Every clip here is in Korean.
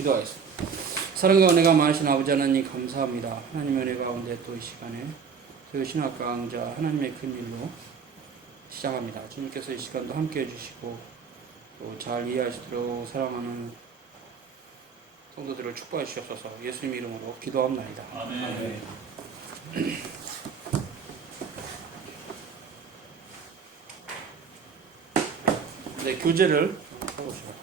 기도하겠습니다. 사랑과 은혜가 많으신 아버지 하나님 감사합니다. 하나님의 은혜 가운데 또 이 시간에 저희 신학 강좌 하나님의 큰일로 시작합니다. 주님께서 이 시간도 함께 해주시고 또 잘 이해할 수 있도록 사랑하는 성도들을 축복해 주시옵소서. 예수님 이름으로 기도합나이다. 아멘. 네, 교재를 해보시죠.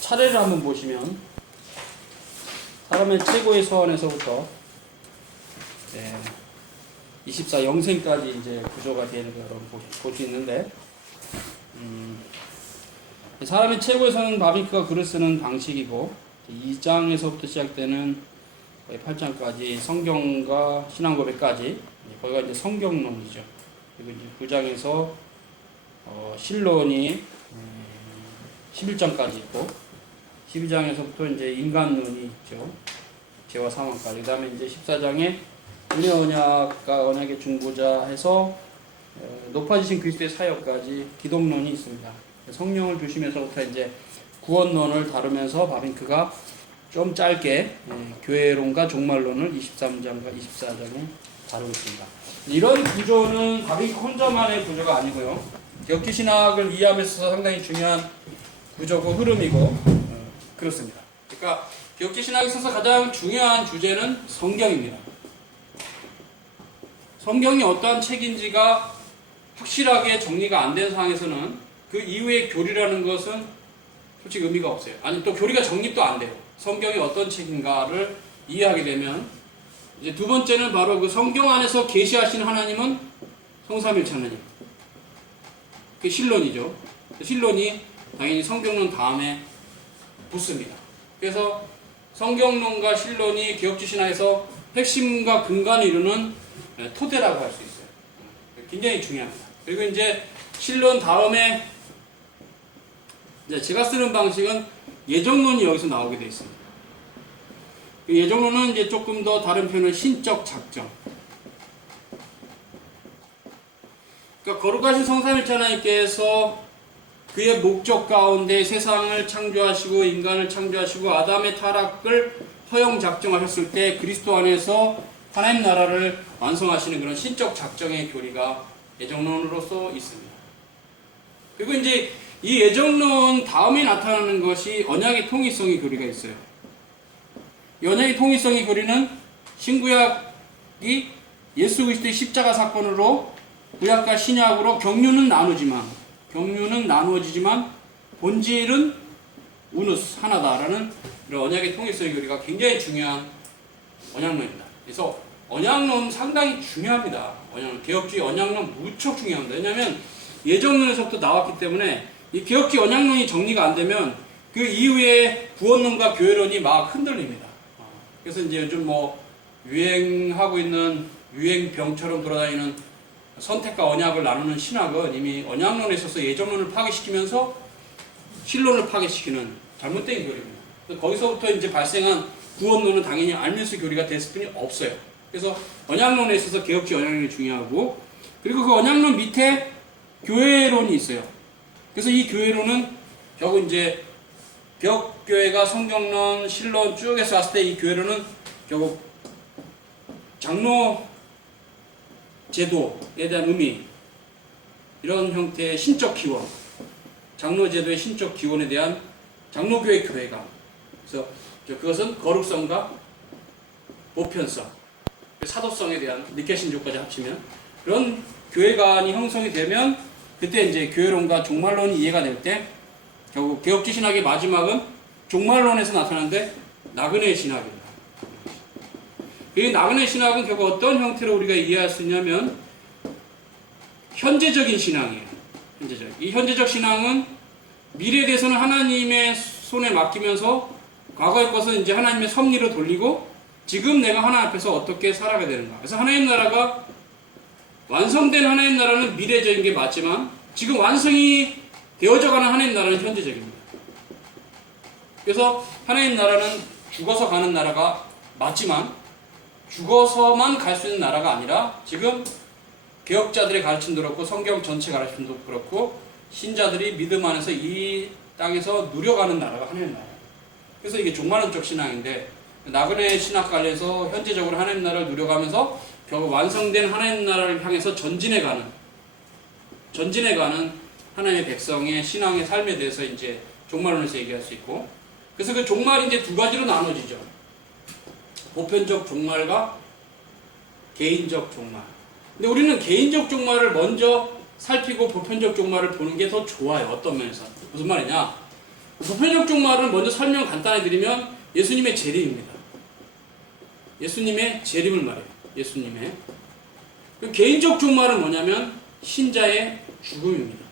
차례를 한번 보시면 사람의 최고의 소원에서부터 24 영생까지 이제 구조가 되는 걸 여러분 볼 수 있는데, 사람의 최고의 소원은 바비크가 글을 쓰는 방식이고, 2장에서부터 시작되는 8장까지 성경과 신앙고백까지 거기가 이제 성경론이죠. 그리고 이제 9장에서 신론이 11장까지 있고, 12장에서부터 이제 인간론이 있죠. 죄와 사망까지. 그 다음에 이제 14장에 은혜 언약과 언약의 중보자 해서 높아지신 그리스도의 사역까지 기독론이 있습니다. 성령을 주시면서부터 이제 구원론을 다루면서 바빙크가 좀 짧게 교회론과 종말론을 23장과 24장에 다루고 있습니다. 이런 구조는 바빙크 혼자만의 구조가 아니고요. 격기 신학을 이해하면서 상당히 중요한 구조고 흐름이고 그렇습니다. 그러니까 격기 신학에 있어서 가장 중요한 주제는 성경입니다. 성경이 어떠한 책인지가 확실하게 정리가 안 된 상황에서는 그 이후의 교리라는 것은 솔직히 의미가 없어요. 아니 또 교리가 정립도 안 돼요. 성경이 어떤 책인가를 이해하게 되면 이제 두 번째는 바로 그 성경 안에서 계시하신 하나님은 성삼일체 하나님. 그게 신론이죠. 신론이 당연히 성경론 다음에 붙습니다. 그래서 성경론과 신론이 개혁주 신학에서 핵심과 근간을 이루는 토대라고 할 수 있어요. 굉장히 중요합니다. 그리고 이제 신론 다음에 이제 제가 쓰는 방식은 예정론이 여기서 나오게 되어 있습니다. 예정론은 이제 조금 더 다른 표현은 신적 작정. 그러니까 거룩하신 성삼일체 하나님께서 그의 목적 가운데 세상을 창조하시고 인간을 창조하시고 아담의 타락을 허용 작정하셨을 때 그리스도 안에서 하나님 나라를 완성하시는 그런 신적 작정의 교리가 예정론으로서 있습니다. 그리고 이제 이 예정론 다음에 나타나는 것이 언약의 통일성의 교리가 있어요. 이 언약의 통일성의 교리는 신구약이 예수 그리스도의 십자가 사건으로 구약과 신약으로 경륜은 나누어지지만 본질은 우누스 하나다라는 이런 언약의 통일성의 교리가 굉장히 중요한 언약론입니다. 그래서 언약론 상당히 중요합니다. 개혁주의 언약론 무척 중요합니다. 왜냐하면 예정론에서부터 나왔기 때문에 이 개혁주의 언약론이 정리가 안 되면 그 이후에 구원론과 교회론이 막 흔들립니다. 그래서 이제 요즘 뭐 유행하고 있는 유행병처럼 돌아다니는 선택과 언약을 나누는 신학은 이미 언약론에 있어서 예정론을 파괴시키면서 신론을 파괴시키는 잘못된 교리입니다. 거기서부터 이제 발생한 구원론은 당연히 알면서 교리가 됐을 뿐이 없어요. 그래서 언약론에 있어서 개혁주의 언약론이 중요하고, 그리고 그 언약론 밑에 교회론이 있어요. 그래서 이 교회론은 결국 이제 개혁교회가 성경론, 신론 쭉 해서 왔을 때 이 교회론은 결국 장로 제도에 대한 의미, 이런 형태의 신적 기원, 장로제도의 신적 기원에 대한 장로교회 교회관. 그래서 그것은 거룩성과 보편성, 사도성에 대한 니케신조까지 합치면 그런 교회관이 형성이 되면 그때 이제 교회론과 종말론이 이해가 될 때 결국 개혁주의 신학의 마지막은 종말론에서 나타나는데 나그네 신학입니다. 이 나그네 신학은 결국 어떤 형태로 우리가 이해할 수 있냐면 현재적인 신앙이에요. 이 현재적 신앙은 미래에 대해서는 하나님의 손에 맡기면서 과거의 것은 이제 하나님의 섭리로 돌리고 지금 내가 하나님 앞에서 어떻게 살아가야 되는가. 그래서 하나님 나라가 완성된 하나님 나라는 미래적인 게 맞지만 지금 완성이 되어져가는 하나님 나라는 현재적입니다. 그래서 하나님 나라는 죽어서 가는 나라가 맞지만 죽어서만 갈 수 있는 나라가 아니라 지금 개혁자들의 가르침도 그렇고 성경 전체 가르침도 그렇고 신자들이 믿음 안에서 이 땅에서 누려가는 나라가 하나님 나라예요. 그래서 이게 종말론적 신앙인데 나그네 신학 관련해서 현재적으로 하나님 나라를 누려가면서 결국 완성된 하나님 나라를 향해서 전진해가는 하나님의 백성의 신앙의 삶에 대해서 이제 종말론에서 얘기할 수 있고, 그래서 그 종말이 이제 두 가지로 나눠지죠. 보편적 종말과 개인적 종말. 근데 우리는 개인적 종말을 먼저 살피고 보편적 종말을 보는 게 더 좋아요. 어떤 면에서. 무슨 말이냐? 보편적 종말을 먼저 설명 간단히 드리면 예수님의 재림입니다. 예수님의 재림을 말해요. 예수님의. 개인적 종말은 뭐냐면 신자의 죽음입니다.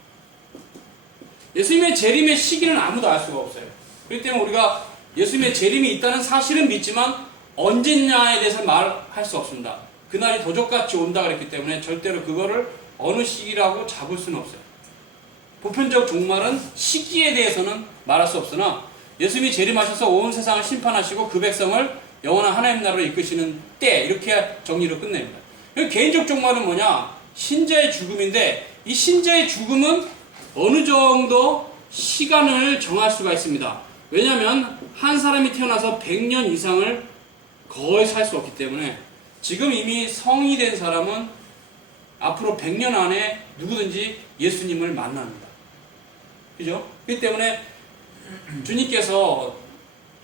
예수님의 재림의 시기는 아무도 알 수가 없어요. 그렇기 때문에 우리가 예수님의 재림이 있다는 사실은 믿지만 언제냐에 대해서 말할 수 없습니다. 그날이 도적같이 온다 그랬기 때문에 절대로 그거를 어느 시기라고 잡을 수는 없어요. 보편적 종말은 시기에 대해서는 말할 수 없으나 예수님이 재림하셔서 온 세상을 심판하시고 그 백성을 영원한 하나님 나라로 이끄시는 때, 이렇게 정리를 끝냅니다. 개인적 종말은 뭐냐? 신자의 죽음인데 이 신자의 죽음은 어느 정도 시간을 정할 수가 있습니다. 왜냐하면 한 사람이 태어나서 100년 이상을 거의 살 수 없기 때문에 지금 이미 성이 된 사람은 앞으로 100년 안에 누구든지 예수님을 만납니다. 그죠? 그렇기 때문에 주님께서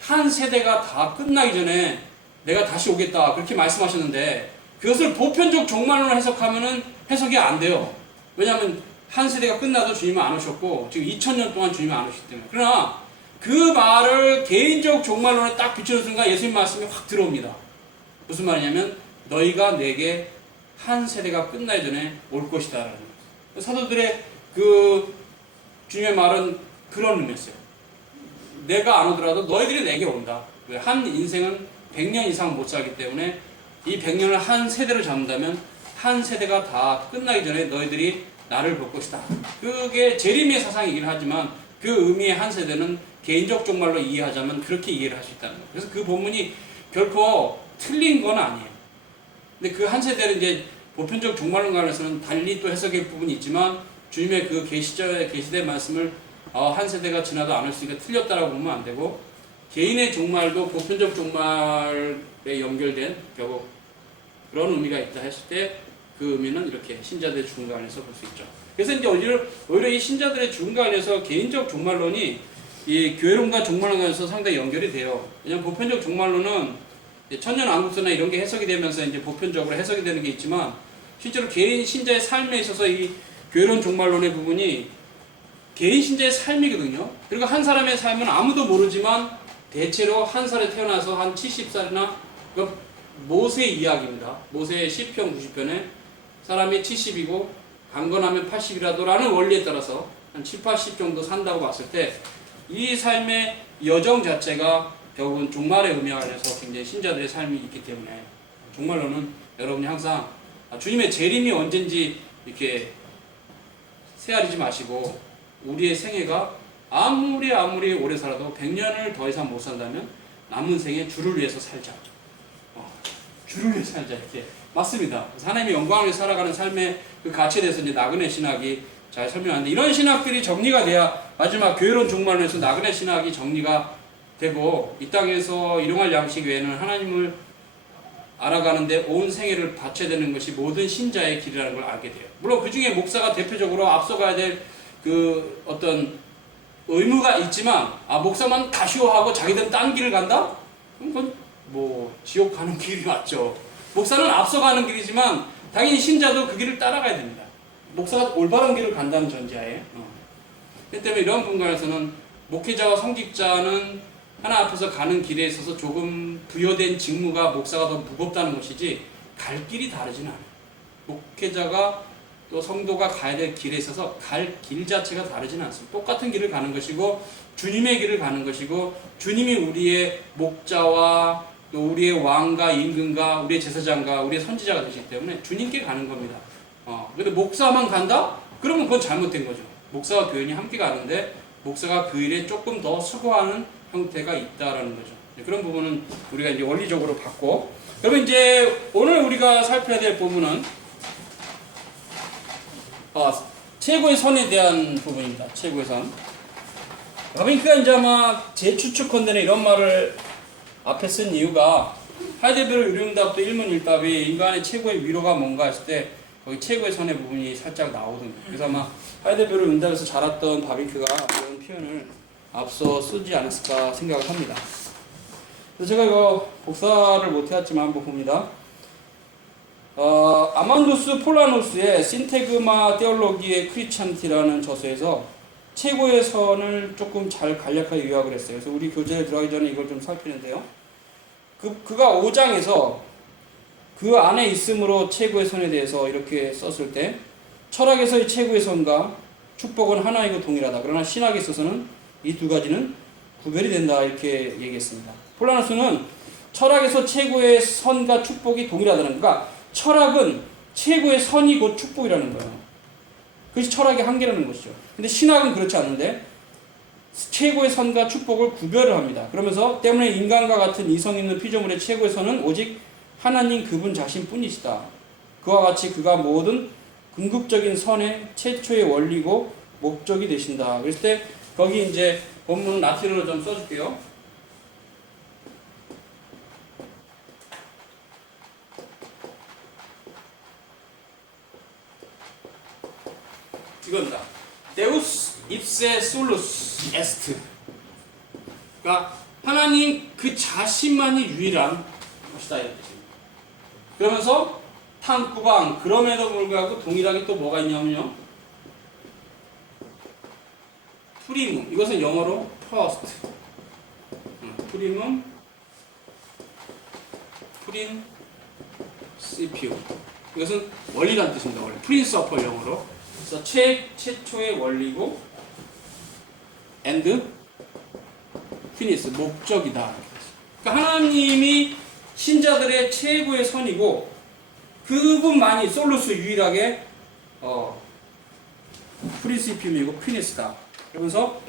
한 세대가 다 끝나기 전에 내가 다시 오겠다 그렇게 말씀하셨는데 그것을 보편적 종말론을 해석하면은 해석이 안 돼요. 왜냐하면 한 세대가 끝나도 주님은 안 오셨고 지금 2000년 동안 주님은 안 오셨기 때문에. 그러나 그 말을 개인적 종말론에 딱 비추는 순간 예수님 말씀이 확 들어옵니다. 무슨 말이냐면 너희가 내게 한 세대가 끝나기 전에 올 것이다 라는 거예요. 사도들의 그 주님의 말은 그런 의미였어요. 내가 안 오더라도 너희들이 내게 온다. 한 인생은 100년 이상 못 살기 때문에 이 100년을 한 세대를 잡는다면 한 세대가 다 끝나기 전에 너희들이 나를 볼 것이다. 그게 재림의 사상이긴 하지만 그 의미의 한 세대는 개인적 종말로 이해하자면 그렇게 이해를 할 수 있다는 거예요. 그래서 그 본문이 결코 틀린 건 아니에요. 근데 그 한 세대를 이제 보편적 종말론 관해서는 달리 또 해석할 부분이 있지만 주님의 그 계시된 말씀을 한 세대가 지나도 안 했으니까 틀렸다라고 보면 안 되고 개인의 종말도 보편적 종말에 연결된 결국 그런 의미가 있다 했을 때 그 의미는 이렇게 신자들의 죽음과 관련해서 볼 수 있죠. 그래서 이제 오히려 이 신자들의 죽음과 관련해서 개인적 종말론이 이 교회론과 종말론과 관련해서 상당히 연결이 돼요. 왜냐하면 보편적 종말론은 천년왕국서나 이런 게 해석이 되면서 이제 보편적으로 해석이 되는 게 있지만 실제로 개인 신자의 삶에 있어서 이 교회론 종말론의 부분이 개인 신자의 삶이거든요. 그리고 한 사람의 삶은 아무도 모르지만 대체로 한 살에 태어나서 한 70살이나 모세 이야기입니다. 모세의 시편 90편에 사람이 70이고 강건하면 80이라도라는 원리에 따라서 한 7, 80 정도 산다고 봤을 때 이 삶의 여정 자체가 결국은 종말의 의미와 관련해서 굉장히 신자들의 삶이 있기 때문에 종말로는 여러분이 항상 주님의 재림이 언젠지 이렇게 세아리지 마시고 우리의 생애가 아무리 오래 살아도 100년을 더 이상 못 산다면 남은 생에 주를 위해서 살자. 주를 위해서 살자 이렇게 맞습니다. 하나님의 영광을 위해 살아가는 삶의 그 가치에 대해서 이제 나그네 신학이 잘 설명하는데 이런 신학들이 정리가 돼야 마지막 교회론 종말론에서 나그네 신학이 정리가 되고 이 땅에서 일용할 양식 외에는 하나님을 알아가는데 온 생애를 바쳐야 되는 것이 모든 신자의 길이라는 걸 알게 돼요. 물론 그 중에 목사가 대표적으로 앞서가야 될 그 어떤 의무가 있지만 목사만 가시오하고 자기들은 딴 길을 간다? 그건 뭐 지옥 가는 길이 맞죠. 목사는 앞서가는 길이지만 당연히 신자도 그 길을 따라가야 됩니다. 목사가 올바른 길을 간다는 전제하에. 그렇기 때문에 이런 분간에서는 목회자와 성직자는 하나 앞에서 가는 길에 있어서 조금 부여된 직무가 목사가 더 무겁다는 것이지 갈 길이 다르진 않아요. 목회자가 또 성도가 가야 될 길에 있어서 갈 길 자체가 다르진 않습니다. 똑같은 길을 가는 것이고 주님의 길을 가는 것이고 주님이 우리의 목자와 또 우리의 왕과 임금과 우리의 제사장과 우리의 선지자가 되시기 때문에 주님께 가는 겁니다. 근데 목사만 간다? 그러면 그건 잘못된 거죠. 목사와 교인이 함께 가는데 목사가 그 일에 조금 더 수고하는 형태가 있다라는 거죠. 그런 부분은 우리가 이제 원리적으로 봤고, 그러면 이제 오늘 우리가 살펴야 될 부분은 최고의 선에 대한 부분입니다. 최고의 선. 바빙크가 이제 아마 재추측컨대는 이런 말을 앞에 쓴 이유가 하이데베르 유리응답도 1문 1답이 인간의 최고의 위로가 뭔가 했을 때 거기 최고의 선의 부분이 살짝 나오거든요. 그래서 아마 하이데베르 응답에서 자랐던 바빙크가 이런 표현을 앞서 쓰지 않았을까 생각을 합니다. 그래서 제가 이거 복사를 못해왔지만 한번 봅니다. 아만두스 폴라누스의 신테그마 테올로기의 크리스찬티라는 저서에서 최고의 선을 조금 잘 간략하게 요약을 했어요. 그래서 우리 교재에 들어가기 전에 이걸 좀 살피는데요. 그가 5장에서 그 안에 있음으로 최고의 선에 대해서 이렇게 썼을 때, 철학에서의 최고의 선과 축복은 하나이고 동일하다. 그러나 신학에 있어서는 이 두 가지는 구별이 된다. 이렇게 얘기했습니다. 폴라누스는 철학에서 최고의 선과 축복이 동일하다는, 그러니까 철학은 최고의 선이 곧 축복이라는 거예요. 그것이 철학의 한계라는 것이죠. 근데 신학은 그렇지 않은데 최고의 선과 축복을 구별을 합니다. 그러면서 때문에 인간과 같은 이성 있는 피조물의 최고의 선은 오직 하나님 그분 자신뿐이시다. 그와 같이 그가 모든 궁극적인 선의 최초의 원리고 목적이 되신다. 그랬을 때 거기 이제 본문 라틴어로 좀 써줄게요. 이겁니다. Deus ipse solus est. 그러니까 하나님 그 자신만이 유일한 것이다 이런 뜻입니다. 그러면서 탕구방 그럼에도 불구하고 동일하게 또 뭐가 있냐면요. 프리문 이것은 영어로 first. 프리문 프린시피오 이것은 원리란 뜻입니다. 원리. 프린서펄 영어로. 그래서 최초의 원리고 and finis 목적이다. 그러니까 하나님이 신자들의 최고의 선이고 그분만이 솔루스 유일하게 프린시피움이고 피니스다. 그러면서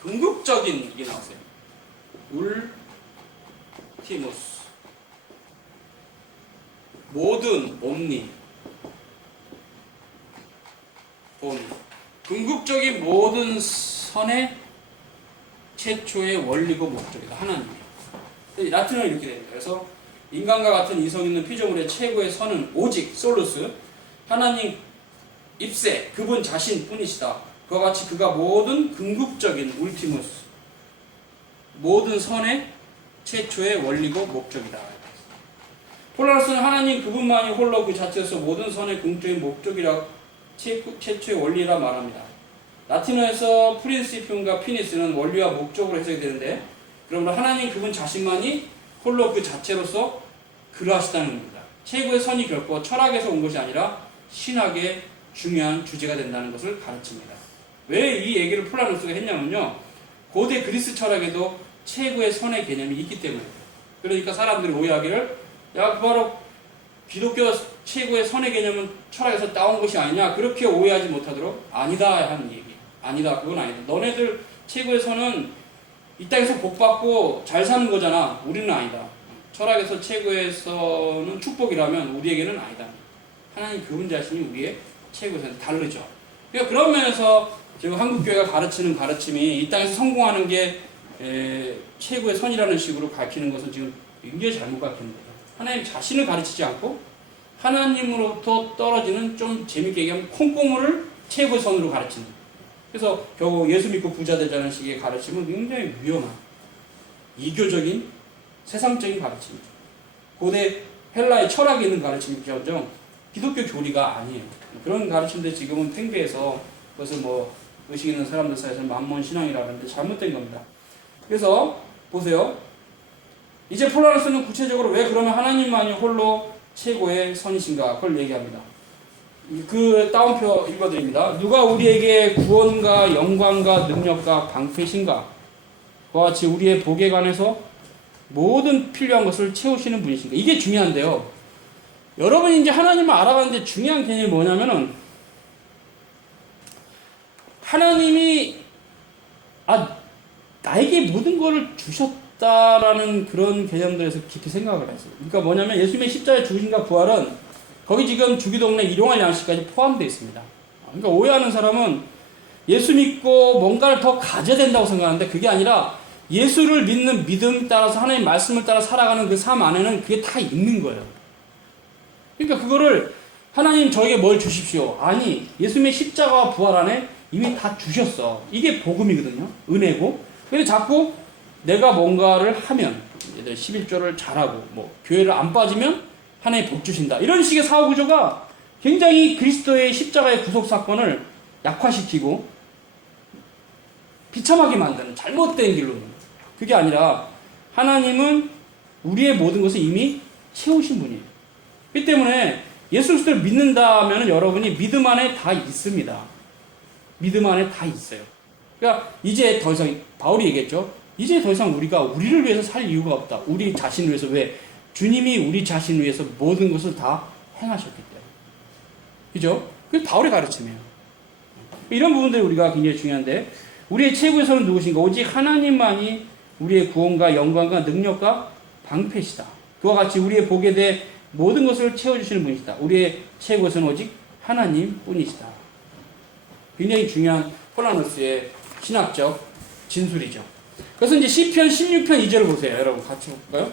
궁극적인 이게 나왔어요. 울티무스 모든 옴니 궁극적인 모든 선의 최초의 원리고 목적이다. 하나님이에요. 라틴어는 이렇게 됩니다. 그래서 인간과 같은 이성 있는 피조물의 최고의 선은 오직 솔루스 하나님 입세 그분 자신뿐이시다. 그와 같이 그가 모든 궁극적인 울티무스 모든 선의 최초의 원리고 목적이다. 폴라누스는 하나님 그분만이 홀로 그 자체에서 모든 선의 궁극적인 목적이라 최초의 원리라 말합니다. 라틴어에서 프린시피움과 피니스는 원리와 목적으로 해석이 되는데 그러므로 하나님 그분 자신만이 홀로 그 자체로서 그러하시다는 겁니다. 최고의 선이 결코 철학에서 온 것이 아니라 신학의 중요한 주제가 된다는 것을 가르칩니다. 왜 이 얘기를 폴라누스가 했냐면요. 고대 그리스 철학에도 최고의 선의 개념이 있기 때문이에요. 그러니까 사람들이 오해하기를 야 바로 기독교 최고의 선의 개념은 철학에서 따온 것이 아니냐 그렇게 오해하지 못하도록 아니다 하는 얘기. 아니다 그건 아니다. 너네들 최고의 선은 이 땅에서 복받고 잘 사는 거잖아. 우리는 아니다. 철학에서 최고의 선은 축복이라면 우리에게는 아니다. 하나님 그분 자신이 우리의 최고의 선 다르죠. 그러니까 그런 면에서 지금 한국교회가 가르치는 가르침이 이 땅에서 성공하는 게 최고의 선이라는 식으로 가르치는 것은 지금 굉장히 잘못 가르치는 거예요. 하나님 자신을 가르치지 않고 하나님으로부터 떨어지는 좀 재밌게 얘기하면 콩고물을 최고의 선으로 가르치는 거예요. 그래서 결국 예수 믿고 부자 되자는 식의 가르침은 굉장히 위험한 이교적인 세상적인 가르침이죠. 고대 헬라의 철학이 있는 가르침이죠. 기독교 교리가 아니에요. 그런 가르침들 지금은 팽배해서 그것을 뭐 의식 있는 사람들 사이에서는 만몬 신앙이라는데 잘못된 겁니다. 그래서 보세요. 이제 폴라누스는 구체적으로 왜 그러면 하나님만이 홀로 최고의 선이신가 그걸 얘기합니다. 그 따옴표 읽어드립니다. 누가 우리에게 구원과 영광과 능력과 방패신가 그와 같이 우리의 복에 관해서 모든 필요한 것을 채우시는 분이신가. 이게 중요한데요. 여러분이 이제 하나님을 알아가는데 중요한 개념이 뭐냐면은 하나님이 나에게 모든 것을 주셨다라는 그런 개념들에서 깊이 생각을 했어요. 그러니까 뭐냐면 예수님의 십자가의 죽으심과 부활은 거기 지금 주기도문에 일용할 양식까지 포함되어 있습니다. 그러니까 오해하는 사람은 예수 믿고 뭔가를 더 가져야 된다고 생각하는데 그게 아니라 예수를 믿는 믿음 따라서 하나님 말씀을 따라 살아가는 그 삶 안에는 그게 다 있는 거예요. 그러니까 그거를 하나님 저에게 뭘 주십시오. 아니, 예수님의 십자가와 부활 안에 이미 다 주셨어. 이게 복음이거든요. 은혜고. 근데 자꾸 내가 뭔가를 하면, 11조를 잘하고, 교회를 안 빠지면 하나님 복 주신다. 이런 식의 사고 구조가 굉장히 그리스도의 십자가의 구속 사건을 약화시키고 비참하게 만드는 잘못된 길로. 그게 아니라 하나님은 우리의 모든 것을 이미 채우신 분이에요. 그렇기 때문에 예수 그리스도를 믿는다면 여러분이 믿음 안에 다 있습니다. 믿음 안에 다 있어요. 그러니까 이제 더 이상 바울이 얘기했죠. 이제 더 이상 우리가 우리를 위해서 살 이유가 없다. 우리 자신을 위해서. 왜? 주님이 우리 자신을 위해서 모든 것을 다 행하셨기 때문에. 그죠? 그게 바울의 가르침이에요. 이런 부분들이 우리가 굉장히 중요한데 우리의 최고의 선은 누구신가? 오직 하나님만이 우리의 구원과 영광과 능력과 방패시다. 그와 같이 우리의 복에 대해 모든 것을 채워주시는 분이시다. 우리의 최고의 선은 오직 하나님 뿐이시다. 굉장히 중요한 폴라노스의 신학적 진술이죠. 그래서 이제 시편 16편 2절을 보세요. 여러분 같이 볼까요?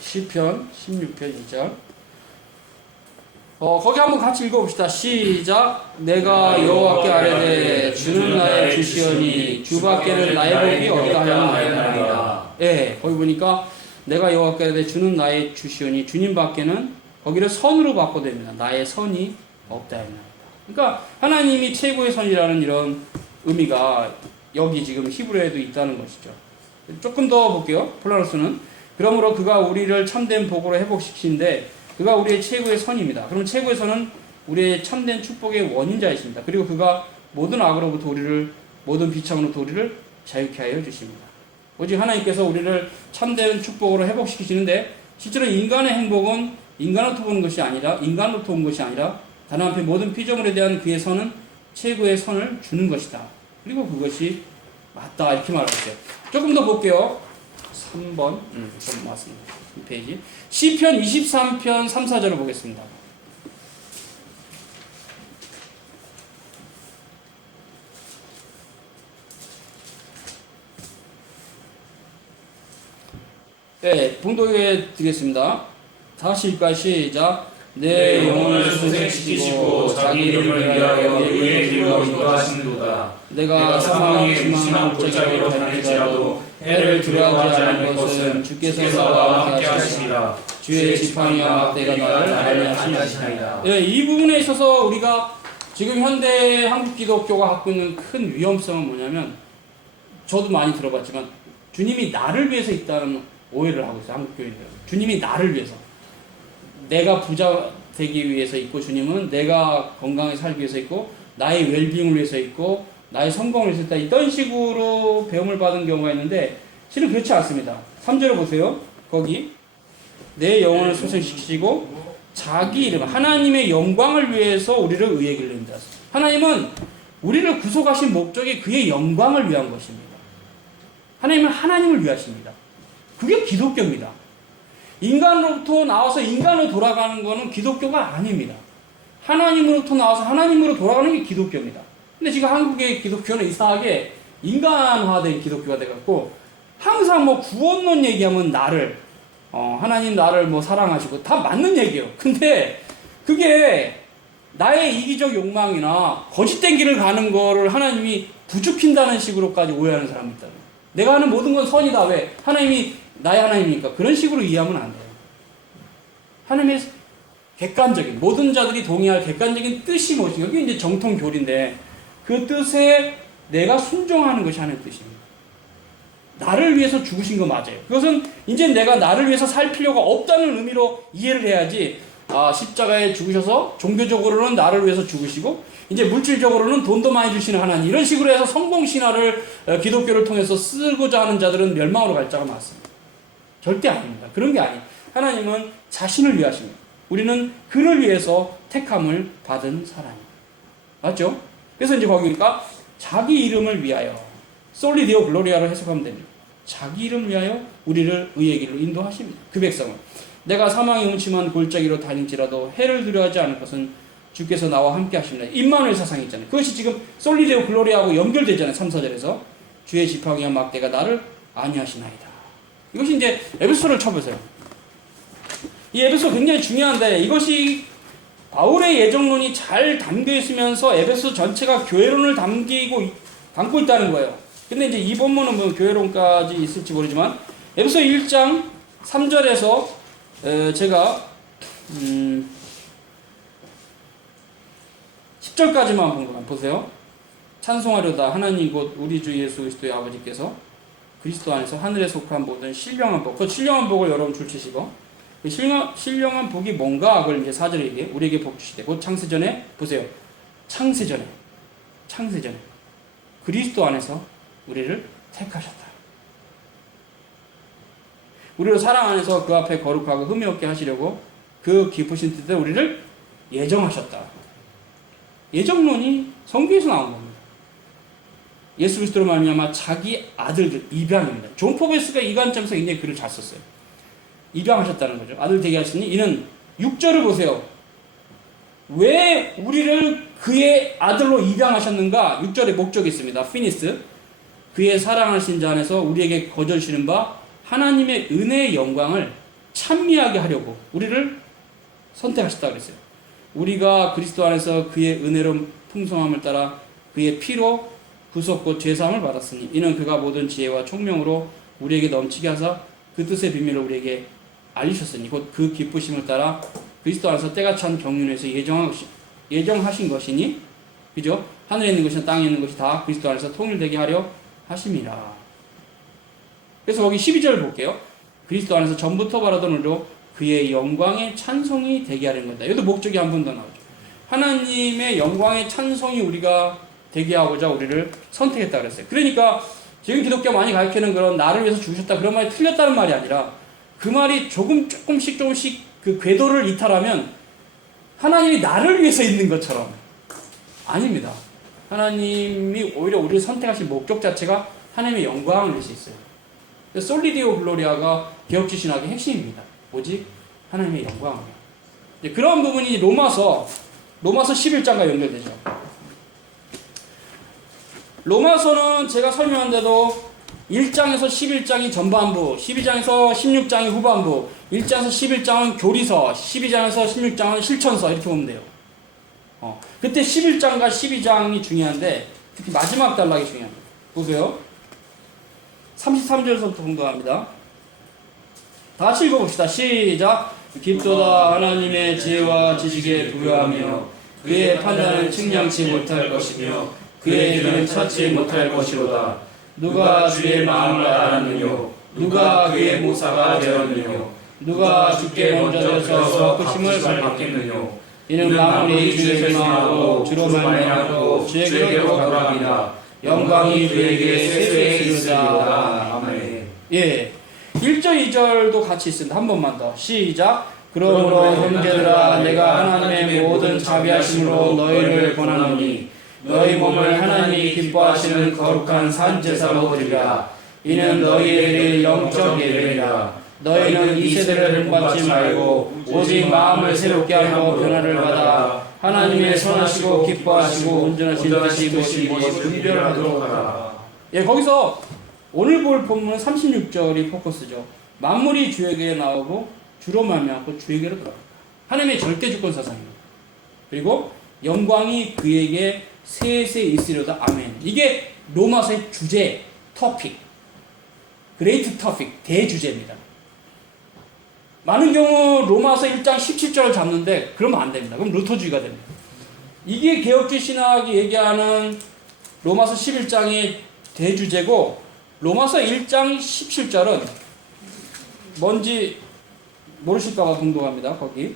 시편 16편 2절. 거기 한번 같이 읽어봅시다. 시작. 내가 여호와께 아뢰되 주는 나의 주시오니 주밖에는 나의 복이 없다 하였나이다. 예, 거기 보니까 내가 여호와께 아뢰되 주는 나의 주시오니 주님밖에는 거기를 선으로 바꿔됩니다. 나의 선이 없다 했나이다. 그러니까 하나님이 최고의 선이라는 이런 의미가 여기 지금 히브리어에도 있다는 것이죠. 조금 더 볼게요. 폴라노스는 그러므로 그가 우리를 참된 복으로 회복시키는데 그가 우리의 최고의 선입니다. 그럼 최고의 선은 우리의 참된 축복의 원인자이십니다. 그리고 그가 모든 악으로부터 우리를, 모든 비참으로부터 우리를 자유케 하여 주십니다. 오직 하나님께서 우리를 참된 축복으로 회복시키시는데 실제로 인간의 행복은 인간으로부터 오는 것이 아니라 인간으로부터 온 것이 아니라 다른 한편 모든 피조물에 대한 그의 선은 최고의 선을 주는 것이다. 그리고 그것이 맞다. 이렇게 말하고 있어요. 조금 더 볼게요. 3번 맞습니다. 이 페이지 시편 23편 3, 4절을 보겠습니다. 네, 봉독해 드리겠습니다. 다시 읽까 시작. 내 영혼을 소생시키시고 자기 이름을 위하여 의의 길로 인도하시는도다. 내가 사망의 심한 골짜기로 다닐지라도 해를 두려워하지 않을 것은 주께서 나와 함께 하시리라. 주의 지팡이와 막대가 나를 안위하시나이다. 네, 이 부분에 있어서 우리가 지금 현대 한국 기독교가 갖고 있는 큰 위험성은 뭐냐면 저도 많이 들어봤지만 주님이 나를 위해서 있다는 오해를 하고 있어요. 한국 교인들. 주님이 나를 위해서. 내가 부자 되기 위해서 있고 주님은 내가 건강하게 살기 위해서 있고 나의 웰빙을 위해서 있고 나의 성공을 위해서 있다. 이런 식으로 배움을 받은 경우가 있는데 실은 그렇지 않습니다. 3절을 보세요. 거기 내 영혼을 소생시키시고 자기 이름 하나님의 영광을 위해서 우리를 의의 길로 인도하셨습니다. 하나님은 우리를 구속하신 목적이 그의 영광을 위한 것입니다. 하나님은 하나님을 위하십니다. 그게 기독교입니다. 인간으로부터 나와서 인간으로 돌아가는 것은 기독교가 아닙니다. 하나님으로부터 나와서 하나님으로 돌아가는 게 기독교입니다. 근데 지금 한국의 기독교는 이상하게 인간화된 기독교가 돼갖고 항상 구원론 얘기하면 나를 하나님 나를 사랑하시고 다 맞는 얘기예요. 근데 그게 나의 이기적 욕망이나 거짓된 길을 가는 거를 하나님이 부추긴다는 식으로까지 오해하는 사람이 있다. 내가 하는 모든 건 선이다. 왜? 하나님이 나의 하나님이니까. 그런 식으로 이해하면 안 돼요. 하나님의 객관적인 모든 자들이 동의할 객관적인 뜻이 무엇인가? 그게 이제 정통교리인데 그 뜻에 내가 순종하는 것이 하나님의 뜻입니다. 나를 위해서 죽으신 거 맞아요. 그것은 이제 내가 나를 위해서 살 필요가 없다는 의미로 이해를 해야지, 십자가에 죽으셔서 종교적으로는 나를 위해서 죽으시고 이제 물질적으로는 돈도 많이 주시는 하나님, 이런 식으로 해서 성공신화를 기독교를 통해서 쓰고자 하는 자들은 멸망으로 갈 자가 많습니다. 절대 아닙니다. 그런 게 아니에요. 하나님은 자신을 위하십니다. 우리는 그를 위해서 택함을 받은 사람입니다. 맞죠? 그래서 이제 거기니까 자기 이름을 위하여, 솔리 데오 글로리아로 해석하면 됩니다. 자기 이름을 위하여 우리를 의의 길로 인도하십니다. 그 백성은 내가 사망의 음침한 골짜기로 다닐지라도 해를 두려워하지 않을 것은 주께서 나와 함께 하십니다. 임마누엘 사상이 있잖아요. 그것이 지금 솔리 데오 글로리아하고 연결되잖아요. 3, 4절에서 주의 지팡이와 막대가 나를 안위하시나이다. 이것이 이제 에베소를 쳐보세요. 이 에베소 굉장히 중요한데, 이것이 바울의 예정론이 잘 담겨 있으면서 에베소 전체가 교회론을 담고 있다는 거예요. 근데 이제 이 본문은 뭐 교회론까지 있을지 모르지만, 에베소 1장 3절에서 제가 10절까지만 한번 보세요. 찬송하려다 하나님 곧 우리 주 예수 그리스도의 아버지께서 그리스도 안에서 하늘에 속한 모든 신령한 복, 그 신령한 복을 여러분 줄치시고, 그 신령한 복이 뭔가 그걸 이제 4절에 우리에게 복 주시되, 곧 창세전에 보세요. 창세전에 그리스도 안에서 우리를 택하셨다. 우리를 사랑 안에서 그 앞에 거룩하고 흠이 없게 하시려고 그 기쁘신 뜻에 우리를 예정하셨다. 예정론이 성경에서 나온 겁니다. 예수 그리스도로 말미암아 자기 아들들, 입양입니다. 존 포베스가 이 관점에서 굉장히 글을 잘 썼어요. 입양하셨다는 거죠. 아들 되게 하시니 이는 6절을 보세요. 왜 우리를 그의 아들로 입양하셨는가? 6절에 목적이 있습니다. 피니스, 그의 사랑하신 자 안에서 우리에게 거저 주시는 바 하나님의 은혜의 영광을 찬미하게 하려고 우리를 선택하셨다고 그랬어요. 우리가 그리스도 안에서 그의 은혜로운 풍성함을 따라 그의 피로 구속 곧 죄사함을 받았으니 이는 그가 모든 지혜와 총명으로 우리에게 넘치게 하사 그 뜻의 비밀을 우리에게 알리셨으니 곧 그 기쁘심을 따라 그리스도 안에서 때가 찬 경륜에서 예정하신 것이니, 그죠? 하늘에 있는 것이나 땅에 있는 것이 다 그리스도 안에서 통일되게 하려 하심이라. 그래서 거기 12절을 볼게요. 그리스도 안에서 전부터 바라던 우리로 그의 영광의 찬송이 되게 하려는 겁니다. 여기도 목적이 한 번 더 나오죠. 하나님의 영광의 찬송이 우리가 되게 하고자 우리를 선택했다 그랬어요. 그러니까 지금 기독교 많이 가르치는 그런 나를 위해서 죽으셨다 그런 말이 틀렸다는 말이 아니라, 그 말이 조금씩 그 궤도를 이탈하면 하나님이 나를 위해서 있는 것처럼, 아닙니다. 하나님이 오히려 우리를 선택하신 목적 자체가 하나님의 영광을 위해서 있어요. 솔리 데오 글로리아가 개혁주 신학의 핵심입니다. 오직 하나님의 영광을. 그런 부분이 로마서 11장과 연결되죠. 로마서는 제가 설명한 대로 1장에서 11장이 전반부, 12장에서 16장이 후반부, 1장에서 11장은 교리서, 12장에서 16장은 실천서, 이렇게 보면 돼요. 그때 11장과 12장이 중요한데 특히 마지막 단락이 중요합니다. 보세요. 33절에서부터 공부합니다. 다 같이 읽어봅시다. 시작. 깊도다 하나님의 지혜와 지식에 부여하며 그의 판단을 측량치 못할 것이며 그의 길은 찾지 못할 것이로다. 누가 주의 마음을 알았느뇨? 누가 그의 모사가 되었느뇨? 누가 주께 먼저 되어서 그 힘을 받겠느뇨? 이는 만물이 주의 마음으로 주로 말미암고 주에게로 돌아갑니다. 영광이 그에게 세세이르다. 아멘. 예, 1절 2절도 같이 있습니다. 한 번만 더. 시작. 그러므로 형제들아 내가 하나님의 모든 자비하심으로 너희를 권하노니 너희 몸을 하나님이 기뻐하시는 거룩한 산제사로 드리라. 이는 너희의 영적 예배이라. 너희는 이 세대를 본받지 말고 오직 마음을 새롭게 하고 변화를 받아 하나님의 선하시고 기뻐하시고 온전하신 뜻이 무엇이 분별하도록 하라. 예, 거기서 오늘 볼 본문은 36절이 포커스죠. 만물이 주에게 나오고 주로 말미암고 주에게로 돌아간다. 하나님의 절대 주권 사상입니다. 그리고 영광이 그에게 세세 있으려다. 아멘. 이게 로마서의 주제, 토픽, 그레이트 토픽, 대주제입니다. 많은 경우 로마서 1장 17절을 잡는데 그러면 안 됩니다. 그럼 루터주의가 됩니다. 이게 개혁주의 신학이 얘기하는 로마서 11장이 대주제고 로마서 1장 17절은 뭔지 모르실까봐 궁금합니다. 거기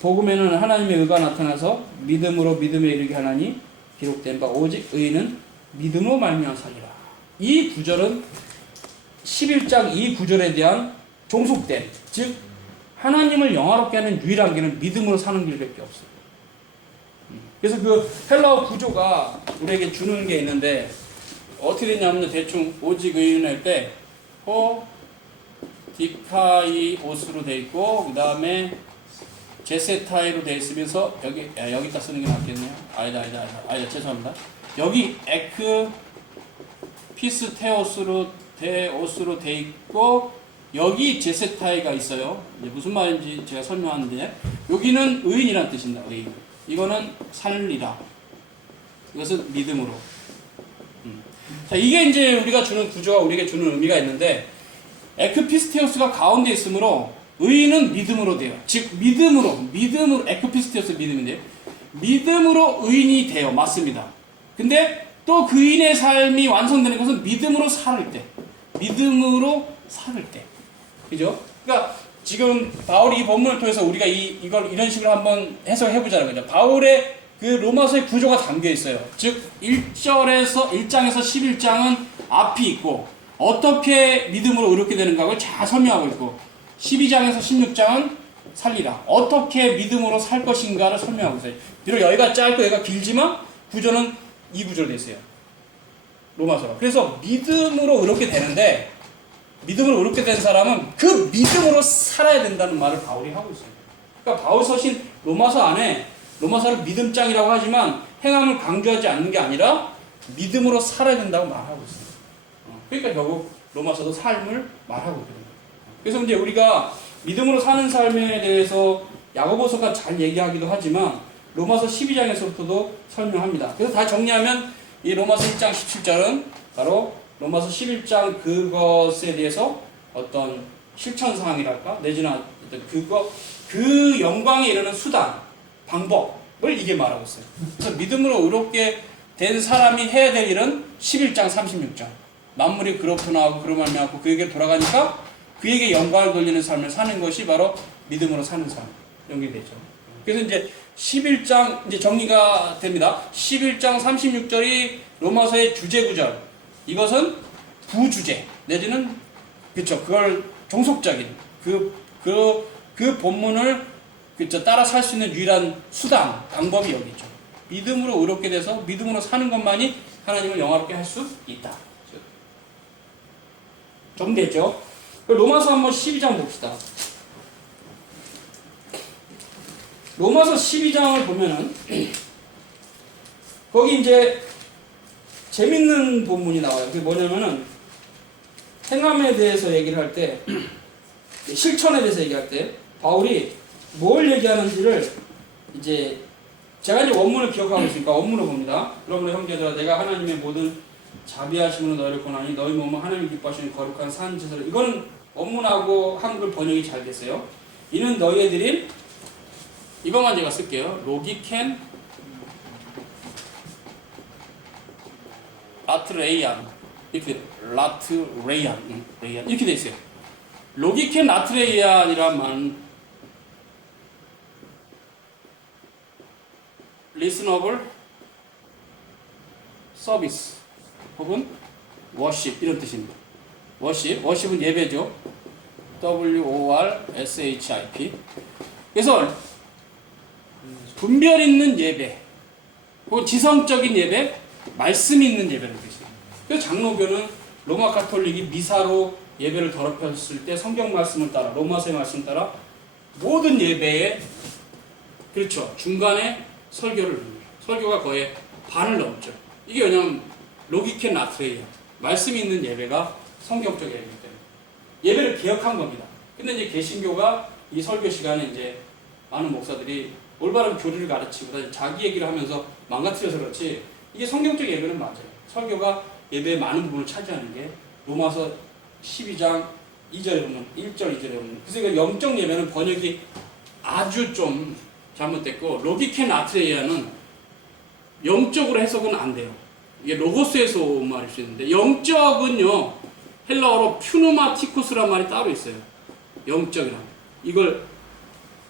복음에는 하나님의 의가 나타나서 믿음으로 믿음에 이르게 하나니 기록된 바 오직 의인은 믿음으로 말미암아 살리라. 이 구절은 11장 이 구절에 대한 종속된, 즉 하나님을 영화롭게 하는 유일한 길은 믿음으로 사는 길밖에 없어요. 그래서 그 헬라어 구조가 우리에게 주는 게 있는데 어떻게 되냐면 대충 오직 의인을 할 때 디카이오스로 돼 있고 그 다음에 제세타이로 돼 있으면서 여기다 쓰는 게 낫겠네요. 아니다 죄송합니다. 여기 에크 피스테오스로 돼 있고 여기 제세타이가 있어요. 이제 무슨 말인지 제가 설명하는데 여기는 의인이란 뜻입니다. 의인. 이거는 살리라. 이것은 믿음으로. 자, 이게 이제 우리가 주는 구조가 우리에게 주는 의미가 있는데 에크피스테오스가 가운데 있으므로 의인은 믿음으로 돼요. 즉 믿음으로 에크피스테오스 믿음인데요. 믿음으로 의인이 돼요. 맞습니다. 근데 또 그 의인의 삶이 완성되는 것은 믿음으로 살을 때. 그죠? 그러니까 지금 바울이 이 본문을 통해서 우리가 이걸 이런 식으로 한번 해석해 보자는 거죠. 바울의 그 로마서의 구조가 담겨 있어요. 즉 1장에서 11장은 앞이 있고 어떻게 믿음으로 의롭게 되는가를 잘 설명하고 있고 12장에서 16장은 살리라. 어떻게 믿음으로 살 것인가를 설명하고 있어요. 비록 여기가 짧고 여기가 길지만 구조는 이 구조로 되어 있어요. 로마서가. 그래서 믿음으로 의롭게 되는데 믿음으로 의롭게 된 사람은 그 믿음으로 살아야 된다는 말을 바울이 하고 있어요. 그러니까 바울 서신 로마서 안에 로마서를 믿음장이라고 하지만 행함을 강조하지 않는 게 아니라 믿음으로 살아야 된다고 말하고 있어요. 그러니까 결국 로마서도 삶을 말하고 있거든요. 그래서 이제 우리가 믿음으로 사는 삶에 대해서 야고보서가 잘 얘기하기도 하지만 로마서 12장에서부터도 설명합니다. 그래서 다 정리하면 이 로마서 1장 17절은 바로 로마서 11장 그것에 대해서 어떤 실천사항이랄까 내지는 그 영광에 이르는 수단, 방법을 이게 말하고 있어요. 그래서 믿음으로 의롭게 된 사람이 해야 될 일은 11장 36장 만물이 그렇구나 하고 그로 말미암고 그에게 돌아가니까 그에게 영광을 돌리는 삶을 사는 것이 바로 믿음으로 사는 삶 연결되죠. 그래서 이제 11장 이제 정리가 됩니다. 11장 36절이 로마서의 주제구절. 이것은 부주제 내지는 그쵸 그걸 종속적인 그 본문을 그쵸 따라 살 수 있는 유일한 수단 방법이 여기 있죠. 믿음으로 의롭게 돼서 믿음으로 사는 것만이 하나님을 영화롭게 할 수 있다. 정리됐죠? 로마서 한번 12장 봅시다. 로마서 12장을 보면은 거기 이제 재밌는 본문이 나와요. 그게 뭐냐면은 행함에 대해서 얘기를 할 때 실천에 대해서 얘기할 때 바울이 뭘 얘기하는지를 이제 제가 이제 원문을 기억하고 있으니까 원문을 봅니다. 그러므로 형제들아 내가 하나님의 모든 자비하심으로 너희를 권하니 너희 몸은 하나님 기뻐하시는 거룩한 산 제사를 이거는 원문하고 한글 번역이 잘 됐어요. 이는 너희의 드린 이것만 제가 쓸게요. 로기켄 라트레이안 이렇게 돼 있어요. 로기켄 라트레이안이란 말은 리스너블 서비스 혹은 워십 이런 뜻입니다. 워십은 예배죠. WORSHIP. 그래서 분별 있는 예배 혹은 지성적인 예배 말씀이 있는 예배를 뜻이에요. 그래서 장로교는 로마 가톨릭이 미사로 예배를 더럽혔을 때 성경 말씀을 따라 로마서의 말씀을 따라 모든 예배에 그렇죠 중간에 설교를 합니다. 설교가 거의 반을 넘죠. 이게 왜냐하면 로기켄 라트레이아 말씀이 있는 예배가 성경적 예배이기 때문에 예배를 개혁한 겁니다. 근데 이제 개신교가 이 설교 시간에 이제 많은 목사들이 올바른 교리를 가르치고 자기 얘기를 하면서 망가뜨려서 그렇지 이게 성경적 예배는 맞아요. 설교가 예배의 많은 부분을 차지하는 게 로마서 12장 2절에 보면 1절 2절에 보면 그래서 영적 예배는 번역이 아주 좀 잘못됐고 로기켄 라트레이아는 영적으로 해석은 안 돼요. 이게 로고스에서 온 말일 수 있는데, 영적은요, 헬라어로 퓨누마티코스란 말이 따로 있어요. 영적이란. 이걸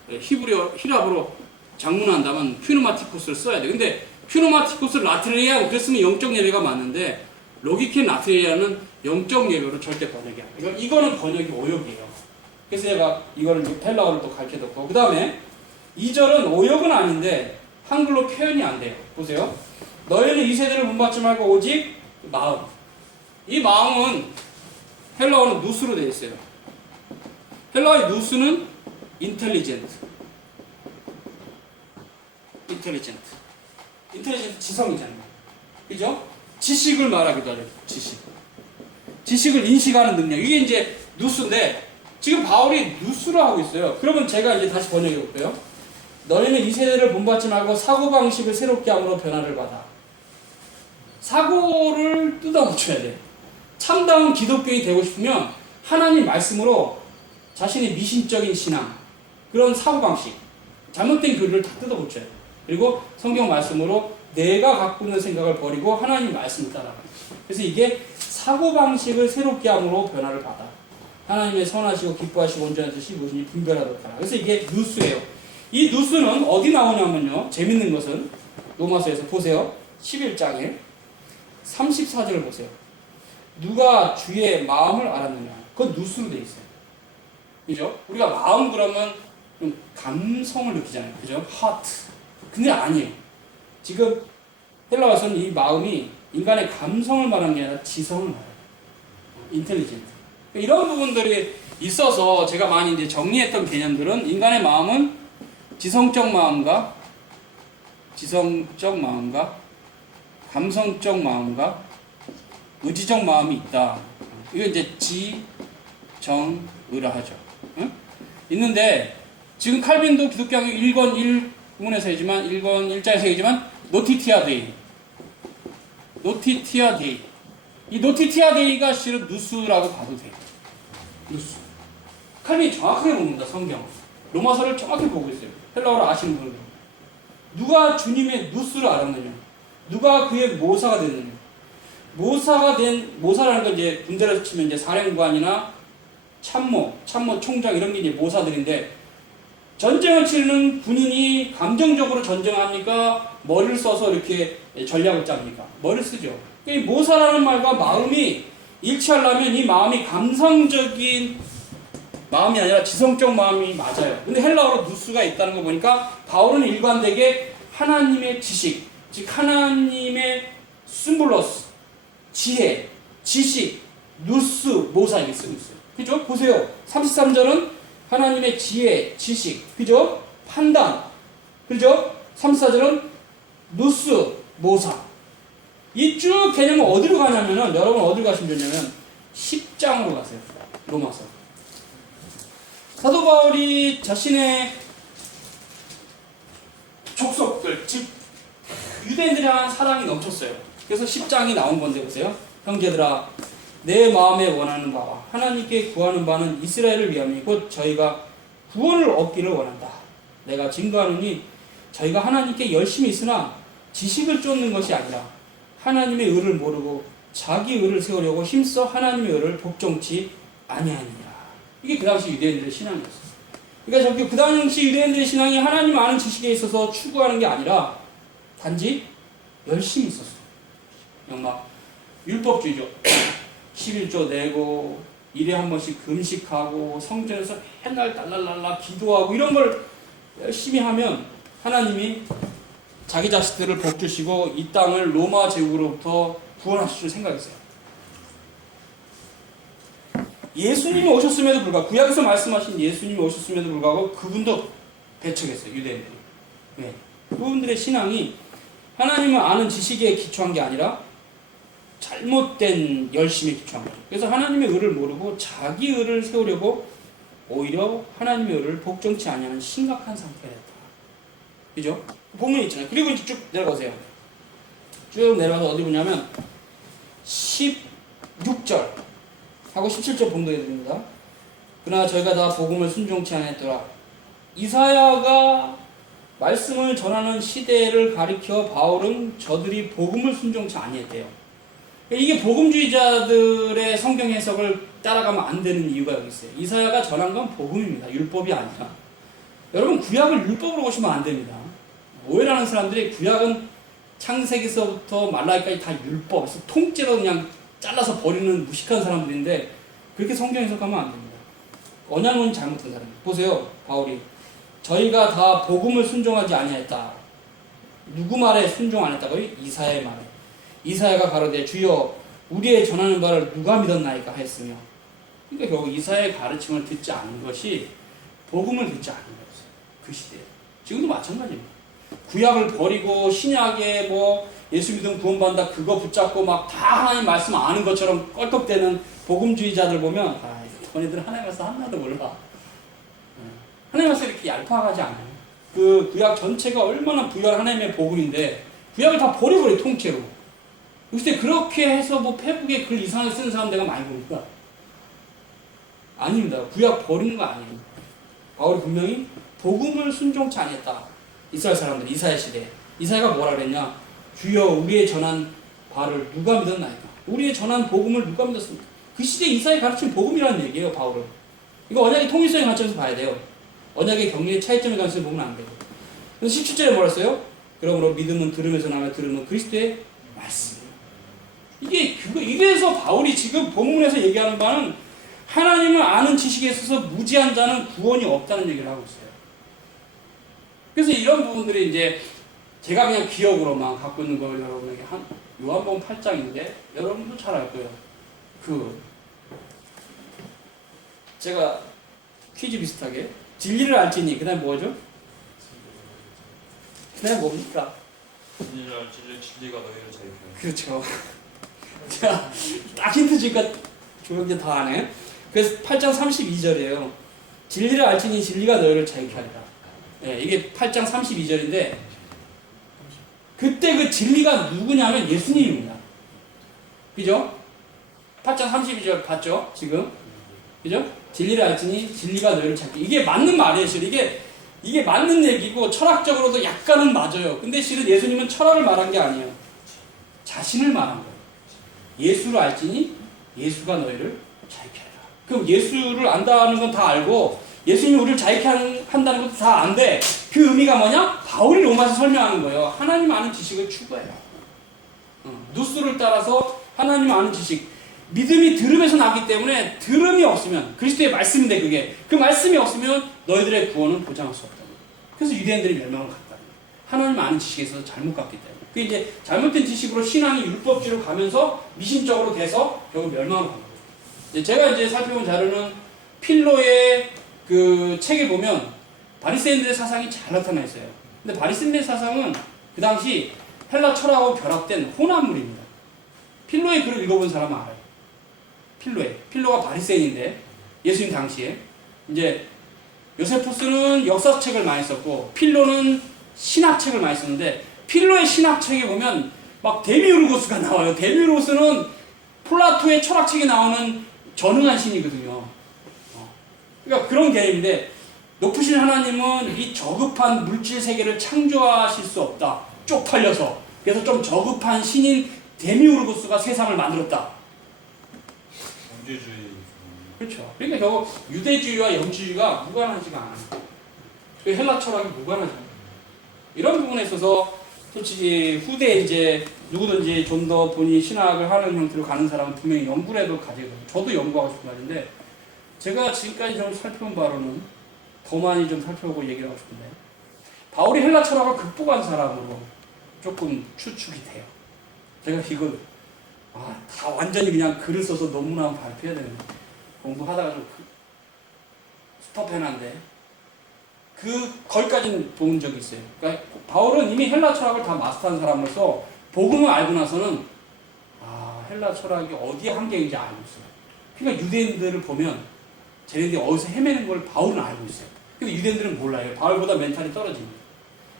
히랍어로 장문한다면 퓨누마티코스를 써야 돼. 근데 퓨누마티코스 라트레이아 그랬으면 영적 예배가 맞는데, 로기켄 라트레이아는 영적 예배로 절대 번역이 안 돼. 이거는 번역이 오역이에요. 그래서 제가 이거를 헬라어를 또 가르쳐뒀고, 그 다음에 2절은 오역은 아닌데 한글로 표현이 안 돼요. 보세요. 너희는 이 세대를 본받지 말고 오직 마음. 이 마음은 헬라어는 누스로 되어 있어요. 헬라어의 누스는 인텔리젠트. 지성이잖아요. 그죠? 지식을 말하기도 하죠. 지식을 인식하는 능력. 이게 이제 누스인데, 지금 바울이 누스로 하고 있어요. 그러면 제가 이제 다시 번역해 볼게요. 너희는 이 세대를 본받지 말고 사고방식을 새롭게 함으로 변화를 받아. 사고를 뜯어고쳐야 돼. 참다운 기독교인이 되고 싶으면 하나님 말씀으로 자신의 미신적인 신앙, 그런 사고방식, 잘못된 교리를 다 뜯어고쳐야 돼. 그리고 성경 말씀으로 내가 갖고 있는 생각을 버리고 하나님 말씀을 따라가요. 그래서 이게 사고방식을 새롭게 함으로 변화를 받아. 하나님의 선하시고 기뻐하시고 온전한 뜻이 무엇인지 분별하도록 하라. 그래서 이게 누스예요. 이 누스는 어디 나오냐면요, 재밌는 것은 로마서에서 보세요. 11장에 34절을 보세요. 누가 주의 마음을 알았느냐. 그건 누스로 되어 있어요. 그죠? 우리가 마음 그러면 좀 감성을 느끼잖아요. 그죠? 하트. 근데 아니에요. 지금 헬라어에서는 이 마음이 인간의 감성을 말하는 게 아니라 지성을 말해요. 인텔리젠트. 이런 부분들이 있어서 제가 많이 이제 정리했던 개념들은, 인간의 마음은 지성적 마음과 감성적 마음과 의지적 마음이 있다. 이거 이제 지정의라 하죠. 응? 있는데, 지금 칼빈도 기독교학의 1권 1문에서 얘기지만, 1권 1자에서 얘기지만, 노티티아 데이. 이 노티티아 데이가 실은 누스라고 봐도 돼요. 누스. 칼빈이 정확하게 봅니다, 성경. 로마서를 정확히 보고 있어요. 헬라어를 아시는 분들. 누가 주님의 누스를 알았느냐? 누가 그의 모사가 됐느냐? 모사라는 건 이제 군대에서 치면 이제 사령관이나 참모 총장 이런 게 이제 모사들인데, 전쟁을 치르는 군인이 감정적으로 전쟁합니까? 머리를 써서 이렇게 전략을 짭니까? 머리를 쓰죠. 이 모사라는 말과 마음이 일치하려면 이 마음이 감성적인 마음이 아니라 지성적 마음이 맞아요. 근데 헬라어로 누스가 있다는 거 보니까 바울은 일관되게 하나님의 지식, 즉 하나님의 심볼로스, 지혜, 지식, 누스, 모사 이렇게 쓰고 있어요. 그죠? 보세요. 33절은 하나님의 지혜, 지식, 그죠? 판단, 그죠? 34절은 누스, 모사. 이 쭉 개념은 어디로 가냐면은, 여러분 어디로 가시면 되냐면 10장으로 가세요. 로마서. 사도 바울이 자신의 족속들, 즉 유대인들에 대한 사랑이 넘쳤어요. 그래서 10장이 나온 건데 보세요. 형제들아, 내 마음에 원하는 바와 하나님께 구하는 바는 이스라엘을 위함이니 곧 저희가 구원을 얻기를 원한다. 내가 증거하노니 저희가 하나님께 열심히 있으나 지식을 쫓는 것이 아니라 하나님의 의를 모르고 자기 의를 세우려고 힘써 하나님의 의를 복종치 아니하니라. 이게 그 당시 유대인들의 신앙이었어요. 그러니까 그 당시 유대인들의 신앙이 하나님 아는 지식에 있어서 추구하는 게 아니라 단지 열심히 있었어요. 그냥 막 율법주의죠. 11조 내고 일에 한 번씩 금식하고 성전에서 맨날 달랄랄라 기도하고 이런 걸 열심히 하면 하나님이 자기 자식들을 복 주시고 이 땅을 로마 제국으로부터 구원하실 줄 생각했어요. 예수님이 오셨음에도 불구하고, 구약에서 말씀하신 예수님이 오셨음에도 불구하고 그분도 배척했어요. 유대인들이. 왜? 그분들의 신앙이 하나님을 아는 지식에 기초한 게 아니라 잘못된 열심에 기초한 거죠. 그래서 하나님의 의를 모르고 자기 의를 세우려고 오히려 하나님의 의를 복종치 아니하는 심각한 상태가 됐다. 그죠? 본문이 있잖아요. 그리고 이제 쭉 내려가세요. 쭉 내려가서 어디 보냐면 16절 하고 17절 봉독해 드립니다. 그러나 저희가 다 복음을 순종치 않았더라. 이사야가 말씀을 전하는 시대를 가리켜 바울은 저들이 복음을 순종치 아니했대요. 이게 복음주의자들의 성경 해석을 따라가면 안 되는 이유가 여기 있어요. 이사야가 전한 건 복음입니다. 율법이 아니라. 여러분 구약을 율법으로 보시면 안 됩니다. 오해라는 사람들이 구약은 창세기서부터 말라기까지 다 율법, 그래서 통째로 그냥 잘라서 버리는 무식한 사람들인데 그렇게 성경 해석하면 안 됩니다. 언약론 잘못된 사람이에요. 보세요. 바울이 저희가 다 복음을 순종하지 아니하였다. 누구 말에 순종 안 했다고요? 이사야의 말에. 이사야가 가로되 주여 우리의 전하는 바를 누가 믿었나이까 하였으며, 그러니까 결국 이사야의 가르침을 듣지 않은 것이 복음을 듣지 않은 거였어요. 그 시대에. 지금도 마찬가지입니다. 구약을 버리고 신약에 뭐 예수 믿으면 구원받는다 그거 붙잡고 막 다 하나님 말씀 아는 것처럼 껄떡대는 복음주의자들 보면 아, 너네들은 하나님 말씀 하나도 몰라. 하나님 말씀 이렇게 얄팍하지 않아요. 그 구약 전체가 얼마나 부유한 하나님의 복음인데 구약을 다 버려버려 통째로. 그때 그렇게 해서 뭐 페북에 글 이상하게 쓰는 사람 내가 많이 보니까 아닙니다. 구약 버리는 거 아니에요. 바울이 분명히 복음을 순종치 아니했다. 이스라엘 사람들 이사야 시대. 이사야가 뭐라 그랬냐? 주여 우리의 전한 바를 누가 믿었나이까? 우리의 전한 복음을 누가 믿었습니까? 그 시대 이사야 가르친 복음이라는 얘기예요. 바울은. 이거 언약의 통일성의 관점에서 봐야 돼요. 언약의 경륜의 차이점의 관점에서 보면 안 돼요. 그래서 17절에 뭐라 했어요? 그러므로 믿음은 들음에서 나며 들음은 그리스도의 말씀이에요. 이래서 바울이 지금 본문에서 얘기하는 바는 하나님을 아는 지식에 있어서 무지한 자는 구원이 없다는 얘기를 하고 있어요. 그래서 이런 부분들이 이제 제가 그냥 기억으로만 갖고 있는 걸 여러분에게 요한복음 8장인데 여러분도 잘 알 거예요. 제가 퀴즈 비슷하게 진리를 알지니 그다음에 뭐죠? 그다음에 뭡니까? 진리를 알지니 진리가 너희를 자유케 그렇죠. 자, 딱 힌트 주니까 조용히 다 아네. 그래서 8장 32절이에요. 진리를 알지니 진리가 너희를 자유케 하리라. 예, 이게 8장 32절인데 그때 그 진리가 누구냐면 예수님입니다. 그죠? 8장 32절 봤죠? 지금? 그죠? 진리를 알지니 진리가 너희를 자유케. 이게 맞는 말이에요. 이게 맞는 얘기고 철학적으로도 약간은 맞아요. 근데 실은 예수님은 철학을 말한 게 아니에요. 자신을 말한 거예요. 예수를 알지니 예수가 너희를 자유케 하리라. 그럼 예수를 안다는 건 다 알고 예수님이 우리를 자유케 한다는 것도 다 안돼. 그 의미가 뭐냐? 바울이 로마서 설명하는 거예요. 하나님 아는 지식을 추구해라. 누스를 따라서 하나님 아는 지식. 믿음이 들음에서 나기 때문에 들음이 없으면 그리스도의 말씀인데 그게 그 말씀이 없으면 너희들의 구원은 보장할 수 없다. 그래서 유대인들이 멸망을 갔다. 하나님 아는 지식에 있어서 잘못 갔기 때문에. 그 이제 잘못된 지식으로 신앙이 율법주의로 가면서 미신적으로 돼서 결국 멸망을 간 거예요. 제가 이제 살펴본 자료는 필로의 그 책에 보면 바리새인들의 사상이 잘 나타나 있어요. 근데 바리새인들의 사상은 그 당시 헬라 철학하고 결합된 혼합물입니다. 필로의 글을 읽어본 사람은 알아요. 필로가 바리새인인데 예수님 당시에 이제 요세푸스는 역사책을 많이 썼고 필로는 신학책을 많이 썼는데 필로의 신학책에 보면 막 데미우르고스가 나와요. 데미우르고스는 플라토의 철학책에 나오는 전능한 신이거든요. 그러니까 그런 개념인데 높으신 하나님은 이 저급한 물질 세계를 창조하실 수 없다. 쪽팔려서. 그래서 좀 저급한 신인 데미우르고스가 세상을 만들었다. 영주주의. 그렇죠. 그러니까 결국 유대주의와 영주주의가 무관하지가 않아요. 헬라 철학이 무관하지 않아요. 이런 부분에 있어서 솔직히 후대에 이제 누구든지 좀 더 본인이 신학을 하는 형태로 가는 사람은 분명히 연구라도 가지고, 저도 연구하고 싶은 말인데 제가 지금까지 좀 살펴본 바로는 더 많이 좀 살펴보고 얘기를 하고 싶은데 바울이 헬라 철학을 극복한 사람으로 조금 추측이 돼요. 제가 이걸 다 완전히 그냥 글을 써서 논문하면 발표해야 되는데 공부하다가 좀 스톱해놨는데 거기까지는 본 적이 있어요. 그러니까 바울은 이미 헬라 철학을 다 마스터한 사람으로서 복음을 알고 나서는 헬라 철학이 어디에 한계인지 알고 있어요. 그러니까 유대인들을 보면 쟤네들이 어디서 헤매는 걸 바울은 알고 있어요. 근데 유대인들은 몰라요. 바울보다 멘탈이 떨어집니다.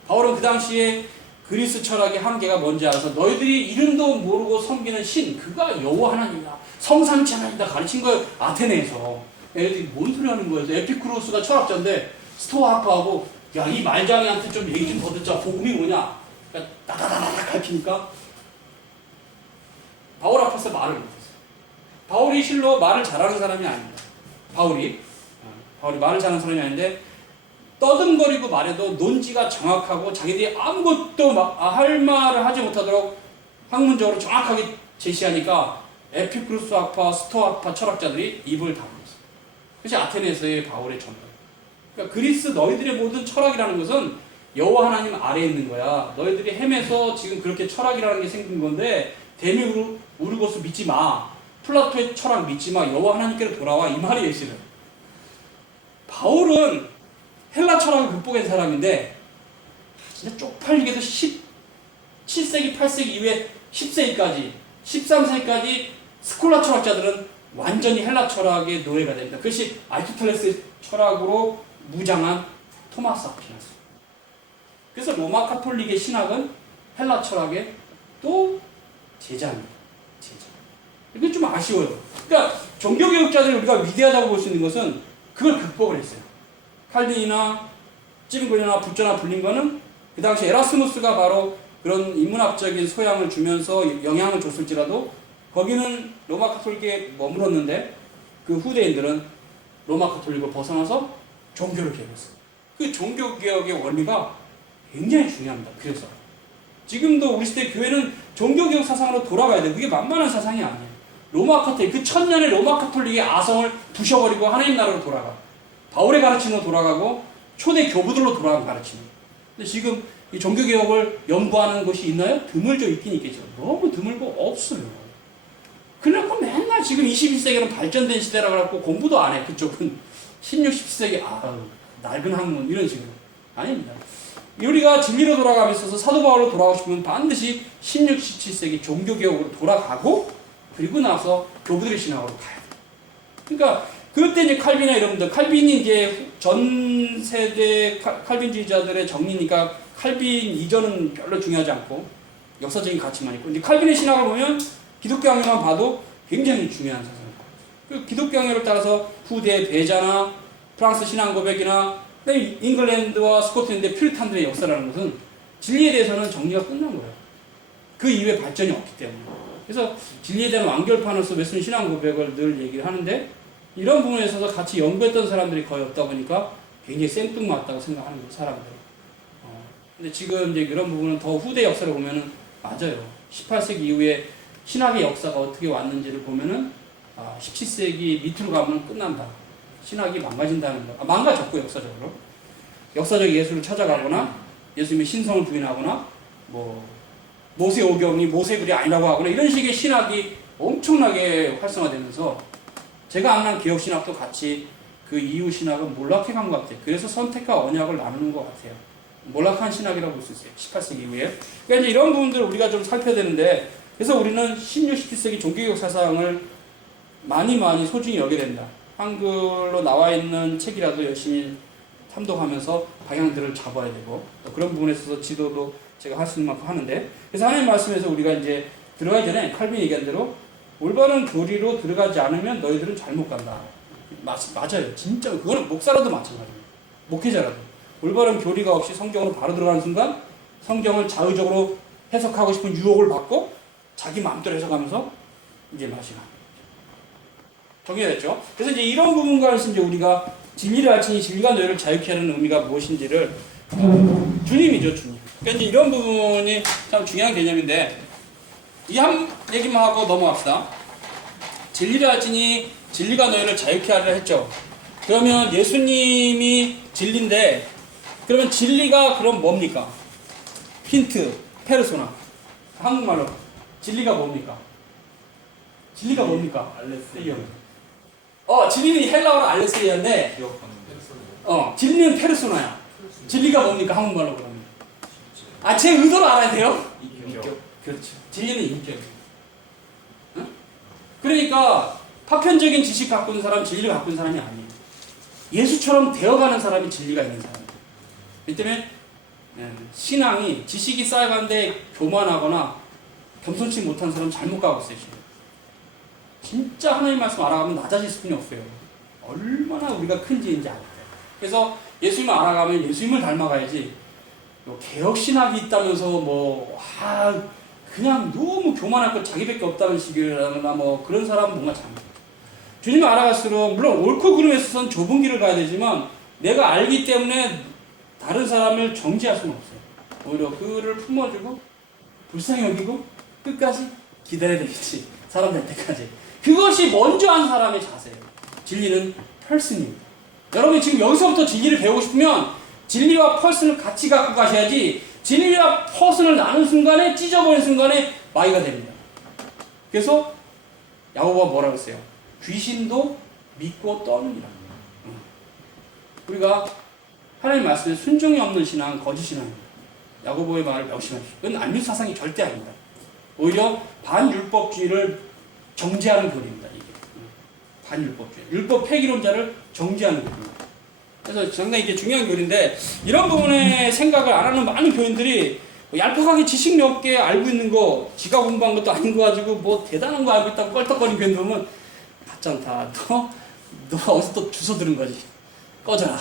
바울은 그 당시에 그리스 철학의 한계가 뭔지 알아서 너희들이 이름도 모르고 섬기는 신, 그가 여호와 하나님이다, 성삼치 하나님이다 가르친 거예요. 아테네에서. 애들이 뭔 소리 하는 거예요. 에피쿠로스가 철학자인데 스토아하고 야, 이 말장이한테 좀 얘기 좀 더 듣자. 복음이 뭐냐? 그러니까 나다다다다 가르치니까 바울 앞에서 말을 못했어요. 바울이 실로 말을 잘하는 사람이 아닙니다. 바울이 말을 잘하는 사람이 아닌데 떠듬거리고 말해도 논지가 정확하고 자기들이 아무것도 할 말을 하지 못하도록 학문적으로 정확하게 제시하니까 에피쿠로스학파, 스토아파 철학자들이 입을 다물었어요. 그것이 아테네에서의 바울의 전설. 그러니까 그리스 너희들의 모든 철학이라는 것은 여호와 하나님 아래에 있는 거야. 너희들이 헤매서 지금 그렇게 철학이라는 게 생긴 건데 데미우르고스 믿지 마. 플라토의 철학 믿지 마. 여호와 하나님께로 돌아와. 이 말이에요, 실은. 바울은 헬라 철학을 극복한 사람인데 진짜 쪽팔리게도 17세기, 8세기 이후에 10세기까지, 13세기까지 스콜라 철학자들은 완전히 헬라 철학의 노예가 됩니다. 그것이 아리스토텔레스의 철학으로 무장한 토마스 아퀴나스. 그래서 로마 카톨릭의 신학은 헬라 철학의 또 제자입니다. 제자. 이게 좀 아쉬워요. 그러니까 종교개혁자들이 우리가 위대하다고 볼 수 있는 것은 그걸 극복을 했어요. 칼빈이나 찜근이나 부처나 불린거는 그 당시 에라스무스가 바로 그런 인문학적인 소양을 주면서 영향을 줬을지라도 거기는 로마 카톨릭에 머물렀는데 그 후대인들은 로마 카톨릭을 벗어나서 종교를 개혁했어요. 그 종교개혁의 원리가 굉장히 중요합니다. 그래서 지금도 우리 시대 교회는 종교개혁 사상으로 돌아가야 돼요. 그게 만만한 사상이 아니에요. 로마 카톨릭, 그 천년의 로마 카톨릭의 아성을 부셔버리고 하나님 나라로 돌아가. 바울의 가르침으로 돌아가고 초대 교부들로 돌아간 가르침. 근데 지금 이 종교개혁을 연구하는 것이 있나요? 드물죠. 있긴 있겠죠. 너무 드물고 없어요. 그래놓고 맨날 지금 21세기는 발전된 시대라 그래갖고 공부도 안 해. 그쪽은 16, 17세기 낡은 학문 이런 식으로. 아닙니다. 우리가 진리로 돌아가고 있어서 사도 바울로 돌아가고 싶으면 반드시 16, 17세기 종교개혁으로 돌아가고 그리고 나서 교부들의 신학으로 가야 돼요. 그러니까 그때 이제 칼빈이나 이런 분들, 칼빈이 이제 전 세대 칼빈주의자들의 정리니까 칼빈 이전은 별로 중요하지 않고 역사적인 가치만 있고, 이제 칼빈의 신학을 보면 기독교학만 봐도 굉장히 중요한 사상입니다. 그 기독교학을 따라서 후대 베자나 프랑스 신앙 고백이나 잉글랜드와 스코틀랜드의 퓨리탄들의 역사라는 것은 진리에 대해서는 정리가 끝난 거예요. 그 이후에 발전이 없기 때문에. 그래서 진리에 대한 완결판으로서 웨슬리 신앙 고백을 늘 얘기를 하는데 이런 부분에 있어서 같이 연구했던 사람들이 거의 없다 보니까 굉장히 생뚱맞다고 생각하는 거예요, 사람들. 근데 지금 이제 그런 부분은 더 후대 역사를 보면은 맞아요. 18세기 이후에 신학의 역사가 어떻게 왔는지를 보면은 17세기 밑으로 가면 끝난다. 신학이 망가진다는 거. 망가졌고 역사적으로. 역사적 예술을 찾아가거나 예수님의 신성을 부인하거나 뭐 모세오경이 모세글이 아니라고 하거나 이런 식의 신학이 엄청나게 활성화되면서 제가 아는 개혁신학도 같이 그 이후 신학은 몰락해 간 것 같아요. 그래서 선택과 언약을 나누는 것 같아요. 몰락한 신학이라고 볼 수 있어요. 18세기 이후에. 그러니까 이제 이런 부분들을 우리가 좀 살펴야 되는데 그래서 우리는 16, 17세기 종교개혁 사상을 많이 소중히 여겨야 된다. 한글로 나와 있는 책이라도 열심히 탐독하면서 방향들을 잡아야 되고 또 그런 부분에 있어서 지도도 제가 할 수 있는 만큼 하는데 그래서 하나님 말씀에서 우리가 이제 들어가기 전에 칼빈이 얘기한 대로 올바른 교리로 들어가지 않으면 너희들은 잘못 간다. 맞아요. 진짜 그거는 목사라도 마찬가지예요. 목회자라도 올바른 교리가 없이 성경으로 바로 들어가는 순간 성경을 자의적으로 해석하고 싶은 유혹을 받고 자기 마음대로 해석하면서 이제 맛이 나. 정리됐죠? 그래서 이제 이런 부분과 관해서 이제 우리가 진리를 알지니 진리가 너희를 자유케 하는 의미가 무엇인지를 주님이죠, 주님. 그러니까 이제 이런 부분이 참 중요한 개념인데 이 한 얘기만 하고 넘어갑시다. 진리를 알지니 진리가 너희를 자유케 하려 했죠. 그러면 예수님이 진리인데 그러면 진리가 그럼 뭡니까? 힌트, 페르소나. 한국말로 진리가 뭡니까? 진리가 뭡니까? 알레스이어. 진리는 헬라어로 알레스이어인데 진리는 페르소나야. 진리가 뭡니까? 한국말로 그러면. 제 의도를 알아야 돼요? 인격. 그렇죠. 진리는 인격이에요. 응? 그러니까 파편적인 지식 갖고 있는 사람은 진리를 갖고 있는 사람이 아니에요. 예수처럼 되어가는 사람이 진리가 있는 사람이에요. 이 때문에 신앙이 지식이 쌓여가는데 교만하거나 겸손치 못한 사람은 잘못 가고 있어요. 진짜 하나님 말씀 알아가면 낮아질 수뿐이 없어요. 얼마나 우리가 큰지 이제 알아요. 그래서 예수님을 알아가면 예수님을 닮아가야지. 개혁신학이 있다면서 그냥 너무 교만하고 자기밖에 없다는 식이라거나 그런 사람은 뭔가 잘못. 주님을 알아갈수록 물론 옳고 그름에 있어서는 좁은 길을 가야 되지만 내가 알기 때문에 다른 사람을 정죄할 수는 없어요. 오히려 그를 품어주고 불쌍히 여기고 끝까지 기다려야 되겠지. 사람 될 때까지. 그것이 먼저 한 사람의 자세예요. 진리는 펄슨입니다. 여러분이 지금 여기서부터 진리를 배우고 싶으면 진리와 펄슨을 같이 갖고 가셔야지 진리와 펄슨을 나눈 순간에 찢어버린 순간에 마이가 됩니다. 그래서 야고보가 뭐라고 했어요? 귀신도 믿고 떠느니라. 우리가 하나님 말씀에 순종이 없는 신앙은 거짓 신앙입니다. 야고보의 말을 명심하십시오. 그건 안윤 사상이 절대 아닙니다. 오히려 반율법주의를 정죄하는 교리입니다. 이게 반율법주의, 율법 폐기론자를 정죄하는 교리입니다. 그래서 상당히 이게 중요한 교리인데 이런 부분에 생각을 안 하는 많은 교인들이 얄팍하게 지식 몇 개 알고 있는 거 지가 공부한 것도 아닌 거 가지고 대단한 거 알고 있다고 껄떡거리는 교인 보면 가짠다. 너 어디서 또 주워 들은 거지. 꺼져라.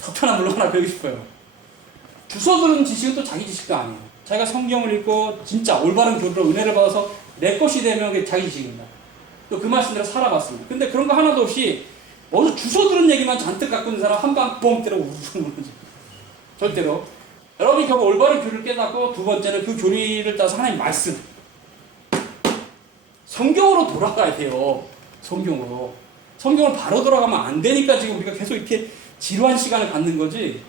석탄 물론 하나 배우고 싶어요. 주워 들은 지식은 또 자기 지식도 아니에요. 자기가 성경을 읽고 진짜 올바른 교리로 은혜를 받아서 내 것이 되면 그게 자기 지식입니다. 또 그 말씀대로 살아봤습니다. 근데 그런 거 하나도 없이 어디서 주워 들은 얘기만 잔뜩 갖고 있는 사람 한 방 뻥 때려 우르르는 거지. 절대로. 여러분이 결국 올바른 교리를 깨닫고 두 번째는 그 교리를 따라서 하나님 말씀. 성경으로 돌아가야 돼요. 성경으로. 성경을 바로 돌아가면 안 되니까 지금 우리가 계속 이렇게 지루한 시간을 갖는 거지.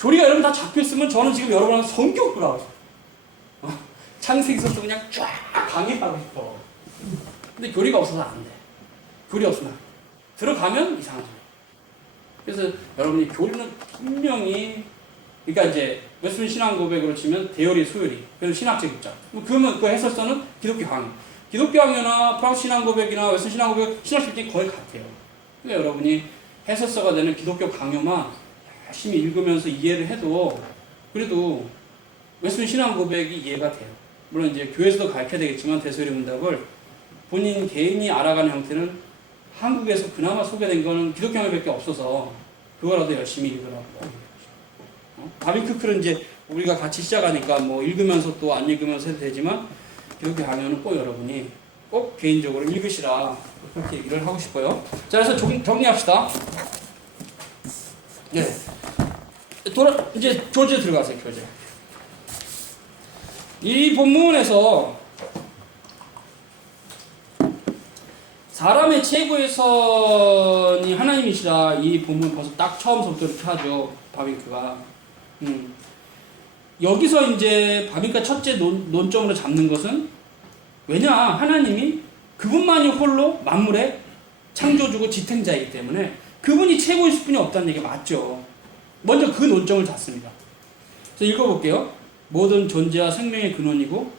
교리가 여러분 다 잡혀있으면 저는 지금 여러분한테 성경으로 가고 싶어. 창세기서부터 그냥 쫙 강의하고 싶어. 근데 교리가 없어서 안 돼. 교리 없으면 안 돼. 들어가면 이상하죠. 그래서 여러분이 교리는 분명히 그러니까 이제 웨스민 신앙 고백으로 치면 대열이 소열이 그래서 신학적 입장. 그러면 그 해설서는 기독교 강의. 기독교 강의나 프랑스 신앙 고백이나 웨스민 신앙 고백 신학적 입장이 거의 같아요. 그러니까 여러분이 해설서가 되는 기독교 강요만 열심히 읽으면서 이해를 해도 그래도 웨스민 신앙 고백이 이해가 돼요. 물론 이제 교회에서도 가르쳐야 되겠지만 대소리 문답을 본인 개인이 알아가는 형태는 한국에서 그나마 소개된 거는 기독교 강의밖에 없어서 그거라도 열심히 읽으라고. 바비큐클은 이제 우리가 같이 시작하니까 읽으면서 또 안 읽으면서 해도 되지만 기독교 강의는 꼭 여러분이 꼭 개인적으로 읽으시라 그렇게 얘기를 하고 싶어요. 자, 그래서 정리합시다. 네. 이제 교재 들어가세요. 교재. 이 본문에서 사람의 최고의 선이 하나님이시라 이 본문 벌써 딱 처음부터 이렇게 하죠. 바빙크가. 여기서 이제 바빙크가 첫째 논점으로 잡는 것은 왜냐 하나님이 그분만이 홀로 만물의 창조주고 지탱자이기 때문에 그분이 최고이실 분이 없다는 얘기 맞죠. 먼저 그 논점을 잡습니다. 그래서 읽어볼게요. 모든 존재와 생명의 근원이고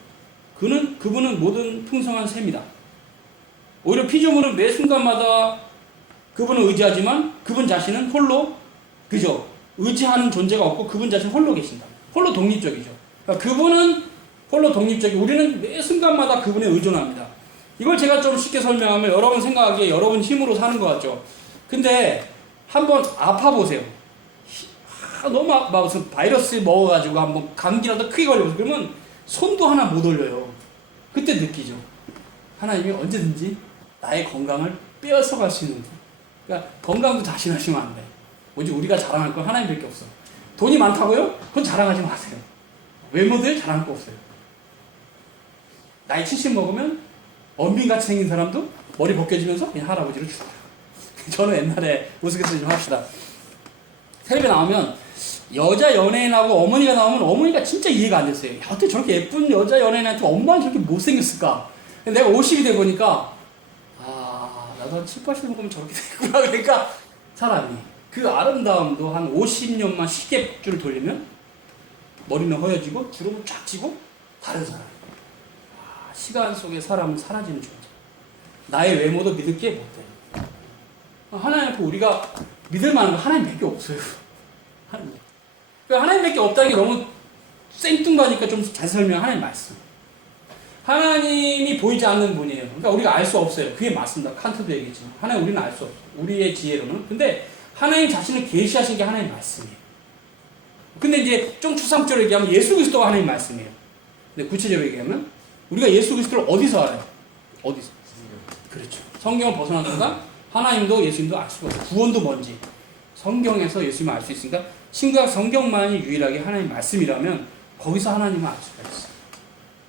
그분은 모든 풍성한 셈이다. 오히려 피조물은 매 순간마다 그분을 의지하지만 그분 자신은 홀로 그죠? 의지하는 존재가 없고 그분 자신 홀로 계신다. 홀로 독립적이죠. 그러니까 그분은 홀로 독립적이고 우리는 매 순간마다 그분에 의존합니다. 이걸 제가 좀 쉽게 설명하면 여러분 생각하기에 여러분 힘으로 사는 것 같죠. 근데 한번 아파보세요. 너무 막 무슨 바이러스 먹어가지고 한번 감기라도 크게 걸려서 그러면 손도 하나 못 올려요. 그때 느끼죠. 하나님이 언제든지 나의 건강을 빼앗아 갈 수 있는. 그러니까 건강도 자신하시면 안 돼. 오직 우리가 자랑할 건 하나님밖에 없어. 돈이 많다고요? 그건 자랑하지 마세요. 외모들 자랑할 거 없어요. 나이 70 먹으면 원빈같이 생긴 사람도 머리 벗겨지면서 그냥 할아버지로 죽어요. 저는 옛날에 우스갯소리 좀 합시다. 텔레비에 나오면 여자 연예인하고 어머니가 나오면 어머니가 진짜 이해가 안 됐어요. 야, 어떻게 저렇게 예쁜 여자 연예인한테 엄마는 저렇게 못생겼을까? 내가 50이 돼 보니까 나도 한 7, 80 먹으면 저렇게 되구나. 그러니까 사람이 그 아름다움도 한 50년만 시계줄 돌리면 머리는 허여지고 주름은 쫙 지고 다른 사람. 시간 속에 사람은 사라지는 존재. 나의 외모도 믿을 게 못돼. 하나님 앞에 우리가 믿을 만한 거 하나님밖에 없어요. 하나님밖에 없다는 게 너무 생뚱맞으니까 좀 잘 설명. 하나님 말씀. 하나님이 보이지 않는 분이에요. 그러니까 우리가 알 수 없어요. 그게 맞습니다. 칸트도 얘기했지만 하나님 우리는 알 수 없어요. 우리의 지혜로는. 근데 하나님 자신을 계시하신 게 하나님 말씀이에요. 근데 이제 좀 추상적으로 얘기하면 예수 그리스도가 하나님 말씀이에요. 근데 구체적으로 얘기하면 우리가 예수 그리스도를 어디서 알아요? 어디서? 그렇죠. 성경을 벗어난 순간 하나님도 예수님도 알 수가 없어요. 구원도 뭔지 성경에서 예수님을 알 수 있으니까 신구약 성경만이 유일하게 하나님 말씀이라면 거기서 하나님을 알 수가 있어요.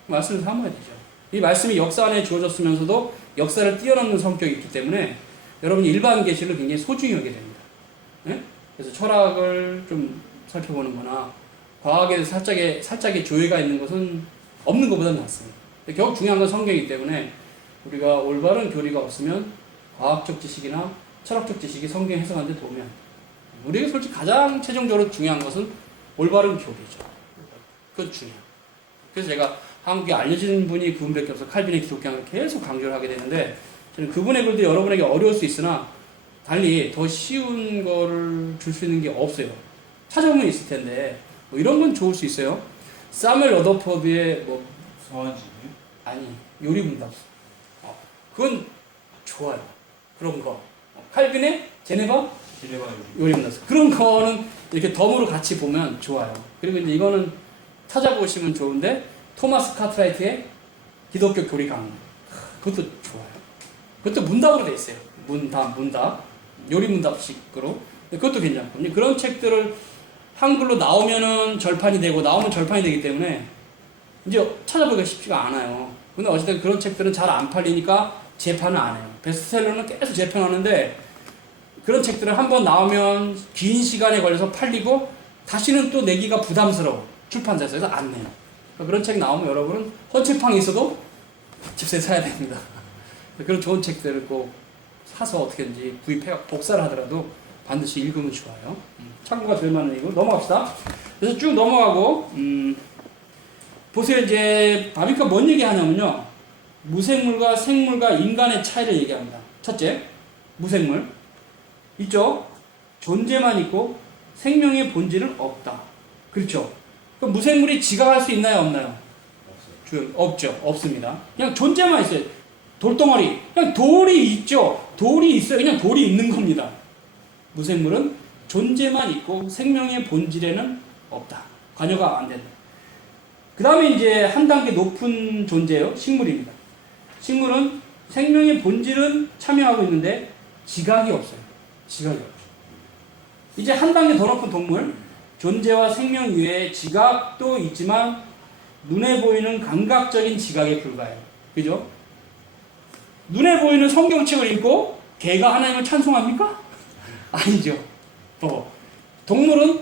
말씀을 삼아야 되죠. 이 말씀이 역사 안에 주어졌으면서도 역사를 뛰어넘는 성격이 있기 때문에 여러분이 일반 계시를 굉장히 소중히 여기게 됩니다. 네? 그래서 철학을 좀 살펴보는 거나 과학에 살짝의 조예가 있는 것은 없는 것보다는 낫습니다. 결국 중요한 건 성경이기 때문에 우리가 올바른 교리가 없으면 과학적 지식이나 철학적 지식이 성경 해석하는 데 도움이 안 돼요. 우리에게 솔직히 가장 최종적으로 중요한 것은 올바른 교리죠. 그건 중요해요. 그래서 제가 한국에 알려진 분이 그분밖에 없어 칼빈의 기독교를 계속 강조를 하게 되는데 저는 그분의 글도 여러분에게 어려울 수 있으나 달리 더 쉬운 거를 줄 수 있는 게 없어요. 찾아보면 있을 텐데 뭐 이런 건 좋을 수 있어요. 사무엘 러더포드의 뭐 서한집이? 아니 요리문답 그건 좋아요. 그런 거 칼빈의 제네바 지뢰가 요리문답 그런 거는 이렇게 덤으로 같이 보면 좋아요. 그리고 이제 이거는 찾아보시면 좋은데 토마스 카트라이트의 기독교 교리 강론 그것도 좋아요. 그것도 문답으로 돼 있어요. 문답 요리문답식으로 그것도 괜찮거든요. 그런 책들을 한글로 나오면은 절판이 되고 나오면 절판이 되기 때문에 이제 찾아보기가 쉽지가 않아요. 근데 어쨌든 그런 책들은 잘 안 팔리니까 재판을 안 해요. 베스트셀러는 계속 재판하는데 그런 책들은 한번 나오면 긴 시간에 걸려서 팔리고 다시는 또 내기가 부담스러워. 출판사에서 안 내요. 그런 책 나오면 여러분은 헌책방이 있어도 집세 사야 됩니다. 그런 좋은 책들을 꼭 사서 어떻게든지 구입해 복사를 하더라도 반드시 읽으면 좋아요. 참고가 될 만한 이거 넘어갑시다. 그래서 쭉 넘어가고 보세요. 이제 바비가 뭔 얘기하냐면요. 무생물과 생물과 인간의 차이를 얘기합니다. 첫째, 무생물 있죠. 존재만 있고 생명의 본질은 없다. 그렇죠. 그럼 무생물이 지각할 수 있나요, 없나요? 없죠. 없습니다. 그냥 존재만 있어요. 돌덩어리. 그냥 돌이 있죠. 돌이 있어요. 그냥 돌이 있는 겁니다. 무생물은 존재만 있고 생명의 본질에는 없다. 관여가 안 된다. 그 다음에 이제 한 단계 높은 존재예요. 식물입니다. 식물은 생명의 본질은 참여하고 있는데 지각이 없어요. 지각이 없죠. 이제 한 단계 더 높은 동물. 존재와 생명 이외에 지각도 있지만 눈에 보이는 감각적인 지각에 불과해요. 그죠? 눈에 보이는 성경책을 읽고 개가 하나님을 찬송합니까? 아니죠. 동물은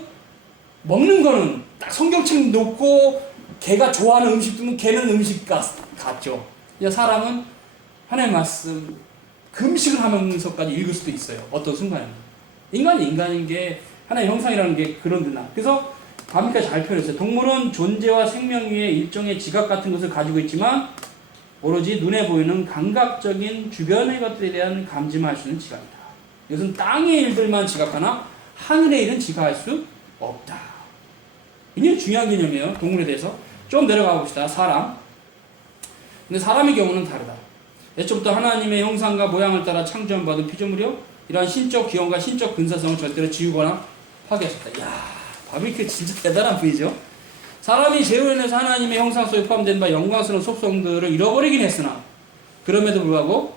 먹는 거는 딱 성경책 놓고 개가 좋아하는 음식 두면 개는 음식 같죠. 사람은 하나님의 말씀 금식을 하면서까지 읽을 수도 있어요. 어떤 순간에는. 인간이 인간인 게 하나의 형상이라는 게 그런 데나. 그래서 바비가 잘 표현했어요. 동물은 존재와 생명 위에 일종의 지각 같은 것을 가지고 있지만 오로지 눈에 보이는 감각적인 주변의 것들에 대한 감지만 할 수 있는 지각이다. 이것은 땅의 일들만 지각하나 하늘의 일은 지각할 수 없다. 굉장히 중요한 개념이에요. 동물에 대해서. 좀 내려가 봅시다. 사람. 근데 사람의 경우는 다르다. 애초부터 하나님의 형상과 모양을 따라 창조받은 피조물이요. 이러한 신적 기원과 신적 근사성을 절대로 지우거나 파괴하셨다. 이야, 바비큐 진짜 대단한 분이죠. 사람이 죄로 인해서 하나님의 형상 속에 포함된 바 영광스러운 속성들을 잃어버리긴 했으나 그럼에도 불구하고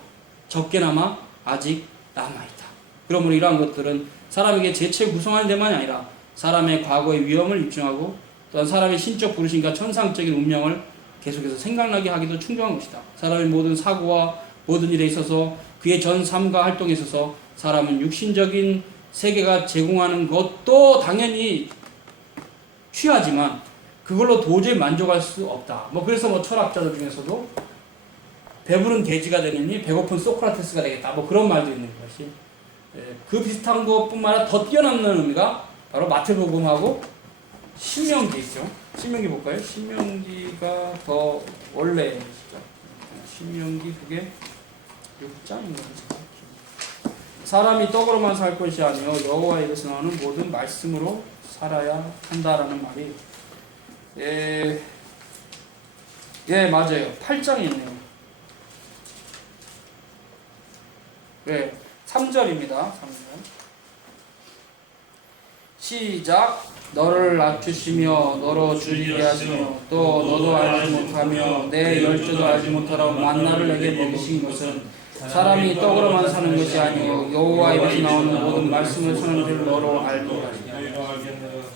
적게나마 아직 남아있다. 그러므로 이러한 것들은 사람에게 재체 구성하는 데만이 아니라 사람의 과거의 위험을 입증하고 또한 사람의 신적 부르심과 천상적인 운명을 계속해서 생각나게 하기도 충분한 것이다. 사람의 모든 사고와 모든 일에 있어서 그의 전 삶과 활동에 있어서 사람은 육신적인 세계가 제공하는 것도 당연히 취하지만 그걸로 도저히 만족할 수 없다. 그래서 철학자들 중에서도 배부른 돼지가 되느니 배고픈 소크라테스가 되겠다. 그런 말도 있는 것이. 그 비슷한 것뿐만 아니라 더 뛰어넘는 의미가 바로 마태복음하고 신명기 있죠. 신명기 볼까요? 신명기가 더 원래 신명기 그게 6장인가 사람이 떡으로만 살 것이 아니요 여호와의 입에서 나오는 모든 말씀으로 살아야 한다라는 말이 맞아요. 8장에 있네요. 3절입니다. 3절. 시작. 너를 낮추시며 너로 줄이게 하시며 또 너도 알지 못하며 내 열조도 알지 못하라고 만나를 내게 먹이신 것은 사람이 떡으로만 사는 것이 아니요 여호와 입에서 나오는 모든 말씀을 사는 줄 너로 알게 하시며.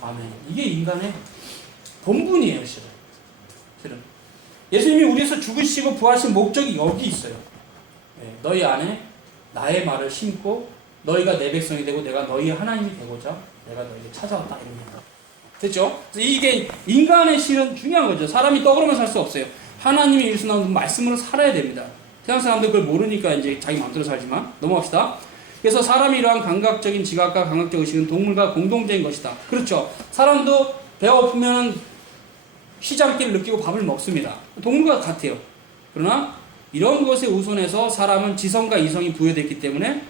아멘. 이게 인간의 본분이에요, 실은. 예수님이 우리에서 죽으시고 부활하신 목적이 여기 있어요. 너희 안에 나의 말을 심고 너희가 내 백성이 되고 내가 너희 하나님이 되고자 내가 너희를 찾아왔다, 이런 거. 됐죠? 그래서 이게 인간의 실은 중요한 거죠. 사람이 떡으로만 살 수 없어요. 하나님이 입에서 나오는 말씀으로 살아야 됩니다. 세상 사람들 그걸 모르니까 이제 자기 마음대로 살지만 넘어갑시다. 그래서 사람이 이러한 감각적인 지각과 감각적 의식은 동물과 공동체인 것이다. 그렇죠. 사람도 배가 고프면 시장기를 느끼고 밥을 먹습니다. 동물과 같아요. 그러나 이런 것에 우선해서 사람은 지성과 이성이 부여됐기 때문에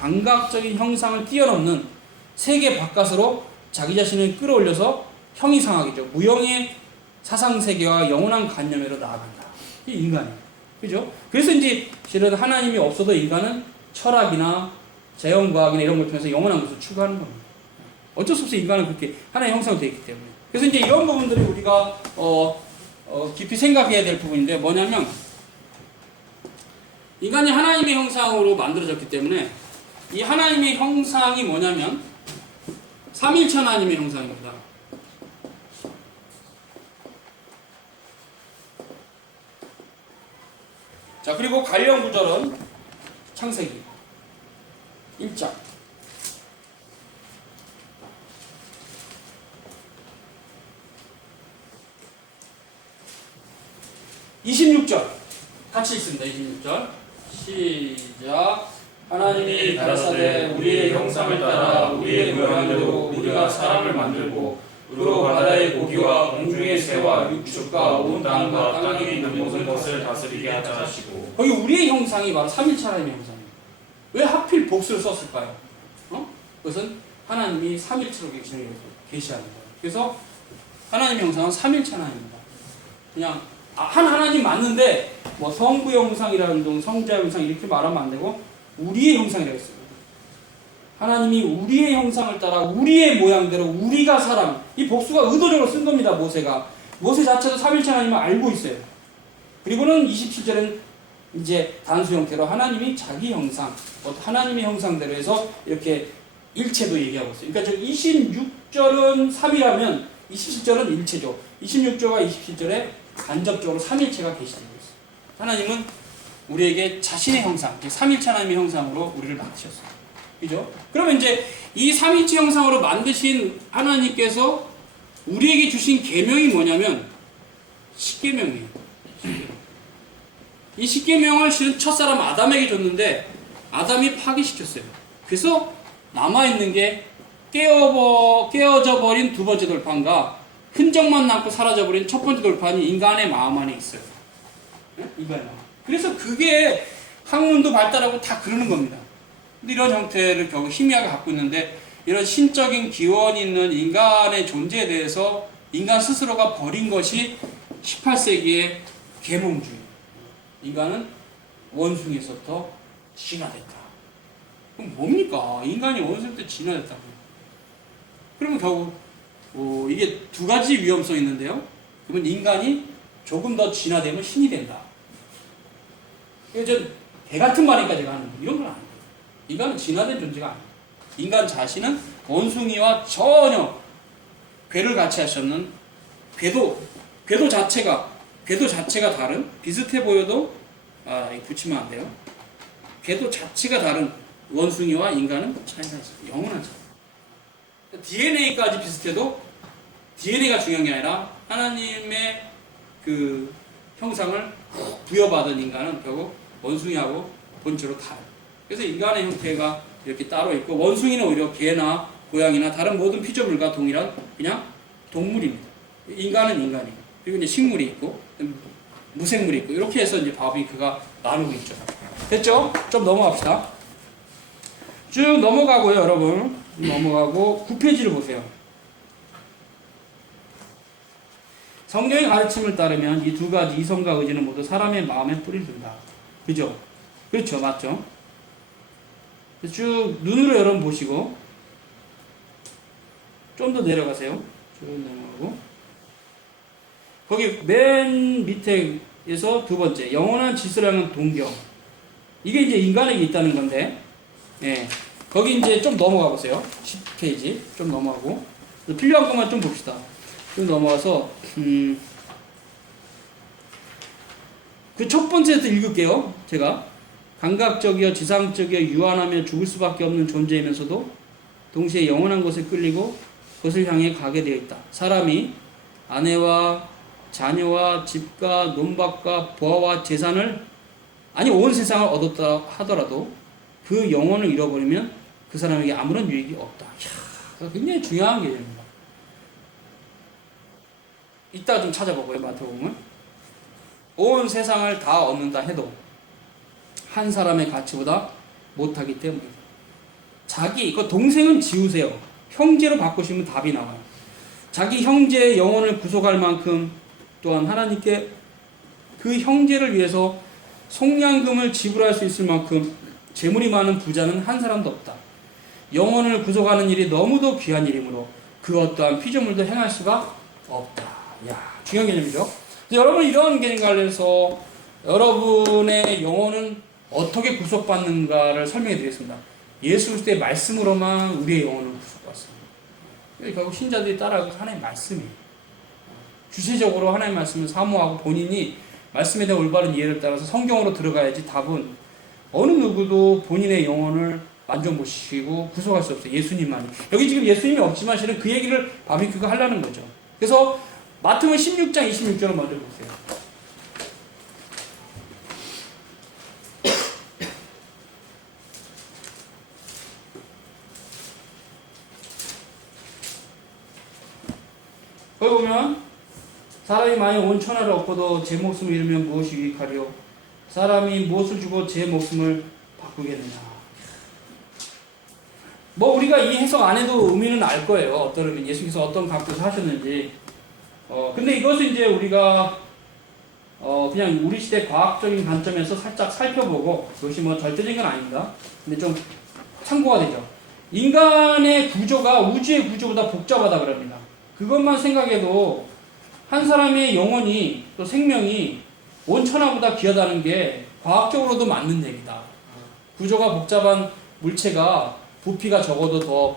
감각적인 형상을 뛰어넘는 세계 바깥으로 자기 자신을 끌어올려서 형이상학이죠. 무형의 사상세계와 영원한 관념으로 나아간다. 이게 인간이에요. 그죠? 그래서 이제 실은 하나님이 없어도 인간은 철학이나 재현과학이나 이런 걸 통해서 영원한 것을 추구하는 겁니다. 어쩔 수 없이 인간은 그렇게 하나의 형상으로 되어 있기 때문에. 그래서 이제 이런 부분들이 우리가 깊이 생각해야 될 부분인데 뭐냐면 인간이 하나님의 형상으로 만들어졌기 때문에 이 하나님의 형상이 뭐냐면 삼일체 하나님의 형상입니다. 자, 그리고 관련 구절은 창세기 1장 26절 같이 읽습니다. 26절 시작. 하나님이 가라사대 우리의 형상을 따라 우리의 모양대로 우리가 사람을 만들고 그로 바다의 고기와 공중의 새와 육축과 온 땅과 땅에 있는 모든 것을 다스리게 하자 하시고. 거기 우리의 형상이 바로 삼일체 하나님의 형상이에요. 왜 하필 복수를 썼을까요? 그것은 하나님이 삼일체로 계시하는 거예요. 그래서 하나님의 형상은 삼일체 하나님입니다. 그냥 한 하나님 맞는데 뭐 성부 형상이라는 둥 성자 형상 이렇게 말하면 안 되고 우리의 형상이라고 했어요. 하나님이 우리의 형상을 따라 우리의 모양대로 우리가 사람, 이 복수가 의도적으로 쓴 겁니다. 모세 자체도 삼일체 하나님을 알고 있어요. 그리고는 27절은 이제 단수 형태로 하나님이 자기 형상, 하나님의 형상대로 해서 이렇게 일체도 얘기하고 있어요. 그러니까 저 26절은 3이라면 27절은 일체죠. 26절과 27절에 간접적으로 삼일체가 계시되고 있어요. 하나님은 우리에게 자신의 형상, 즉 삼일체 하나님의 형상으로 우리를 만드셨어요. 그죠? 그러면 이제 이 삼일체 형상으로 만드신 하나님께서 우리에게 주신 계명이 뭐냐면 십계명이에요. 이 십계명을 실은 첫사람 아담에게 줬는데 아담이 파기시켰어요. 그래서 남아있는 게 깨어져 버린 두 번째 돌판과 흔적만 남고 사라져버린 첫 번째 돌판이 인간의 마음 안에 있어요. 네? 인간의 마음. 그래서 그게 학문도 발달하고 다 그러는 겁니다. 근데 이런 형태를 결국 희미하게 갖고 있는데 이런 신적인 기원이 있는 인간의 존재에 대해서 인간 스스로가 버린 것이 18세기의 계몽주의. 인간은 원숭이에서부터 진화됐다. 그럼 뭡니까? 인간이 원숭이부터 진화됐다고. 그러면 결국 이게 두 가지 위험성이 있는데요. 그러면 인간이 조금 더 진화되면 신이 된다. 이게 개 같은 말이니까 제가 하는 거 이런 건 아니에요. 인간은 진화된 존재가 아니에요. 인간 자신은 원숭이와 전혀 궤를 같이 하셨는 궤도 자체가 다른 비슷해 보여도 이거 붙이면 안 돼요. 궤도 자체가 다른 원숭이와 인간은 차이가 있어요. 영원한 차이. DNA까지 비슷해도 DNA가 중요한 게 아니라 하나님의 그 형상을 부여받은 인간은 결국 원숭이하고 본질로 달라요. 그래서 인간의 형태가 이렇게 따로 있고 원숭이는 오히려 개나 고양이나 다른 모든 피조물과 동일한 그냥 동물입니다. 인간은 인간이고 그리고 이제 식물이 있고 무생물이 있고 이렇게 해서 이제 밥이 그가 나누고 있죠. 됐죠? 좀 넘어갑시다. 쭉 넘어가고요, 여러분. 넘어가고 9페이지를 보세요. 성경의 가르침을 따르면 이 두 가지 이성과 의지는 모두 사람의 마음에 뿌리를 둔다. 그죠? 그렇죠. 맞죠? 쭉 눈으로 여러분 보시고 좀 더 내려가세요. 좀 내려가고. 거기 맨 밑에에서 두 번째, 영원한 질서라는 동경. 이게 이제 인간에게 있다는 건데, 예. 거기 이제 좀 넘어가 보세요. 10페이지. 좀 넘어가고. 필요한 것만 좀 봅시다. 좀 넘어가서, 그 첫 번째부터 읽을게요. 제가. 감각적이여 지상적이여 유한하며 죽을 수밖에 없는 존재이면서도 동시에 영원한 것에 끌리고 그것을 향해 가게 되어 있다. 사람이 아내와 자녀와 집과 논밭과 부하와 재산을 아니 온 세상을 얻었다 하더라도 그 영혼을 잃어버리면 그 사람에게 아무런 유익이 없다. 이야, 굉장히 중요한 개념입니다. 이따 좀 찾아보고요. 마태복음은 온 세상을 다 얻는다 해도 한 사람의 가치보다 못하기 때문입니다. 자기 그 동생은 지우세요. 형제로 바꾸시면 답이 나와요. 자기 형제의 영혼을 구속할 만큼 또한 하나님께 그 형제를 위해서 속량금을 지불할 수 있을 만큼 재물이 많은 부자는 한 사람도 없다. 영혼을 구속하는 일이 너무도 귀한 일이므로 그 어떠한 피조물도 행할 수가 없다. 야, 중요한 개념이죠. 여러분 이런 개념 관련해서 여러분의 영혼은 어떻게 구속받는가를 설명해 드리겠습니다. 예수 그리스도의 말씀으로만 우리의 영혼을 구속받습니다. 결국 신자들이 따라가는 하나님의 말씀이에요. 주체적으로 하나님의 말씀을 사모하고 본인이 말씀에 대한 올바른 이해를 따라서 성경으로 들어가야지 답은 어느 누구도 본인의 영혼을 만족 못 시키고 구속할 수 없어요. 예수님만이. 여기 지금 예수님이 없지만 실은 그 얘기를 바비큐가 하려는 거죠. 그래서 마태복음 16장 26절을 먼저 보세요. 거기 보면 사람이 만약 온 천하를 얻고도 제 목숨을 잃으면 무엇이 유익하리요? 사람이 무엇을 주고 제 목숨을 바꾸겠느냐? 뭐 우리가 이 해석 안 해도 의미는 알 거예요. 어떤 의미, 예수께서 어떤 각도에서 하셨는지. 근데 이것은 이제 우리가 그냥 우리 시대 과학적인 관점에서 살짝 살펴보고 그것이 뭐 절대적인 건 아닙니다. 근데 좀 참고가 되죠. 인간의 구조가 우주의 구조보다 복잡하다 그럽니다. 그것만 생각해도 한 사람의 영혼이 또 생명이 온 천하보다 귀하다는 게 과학적으로도 맞는 얘기다. 구조가 복잡한 물체가 부피가 적어도 더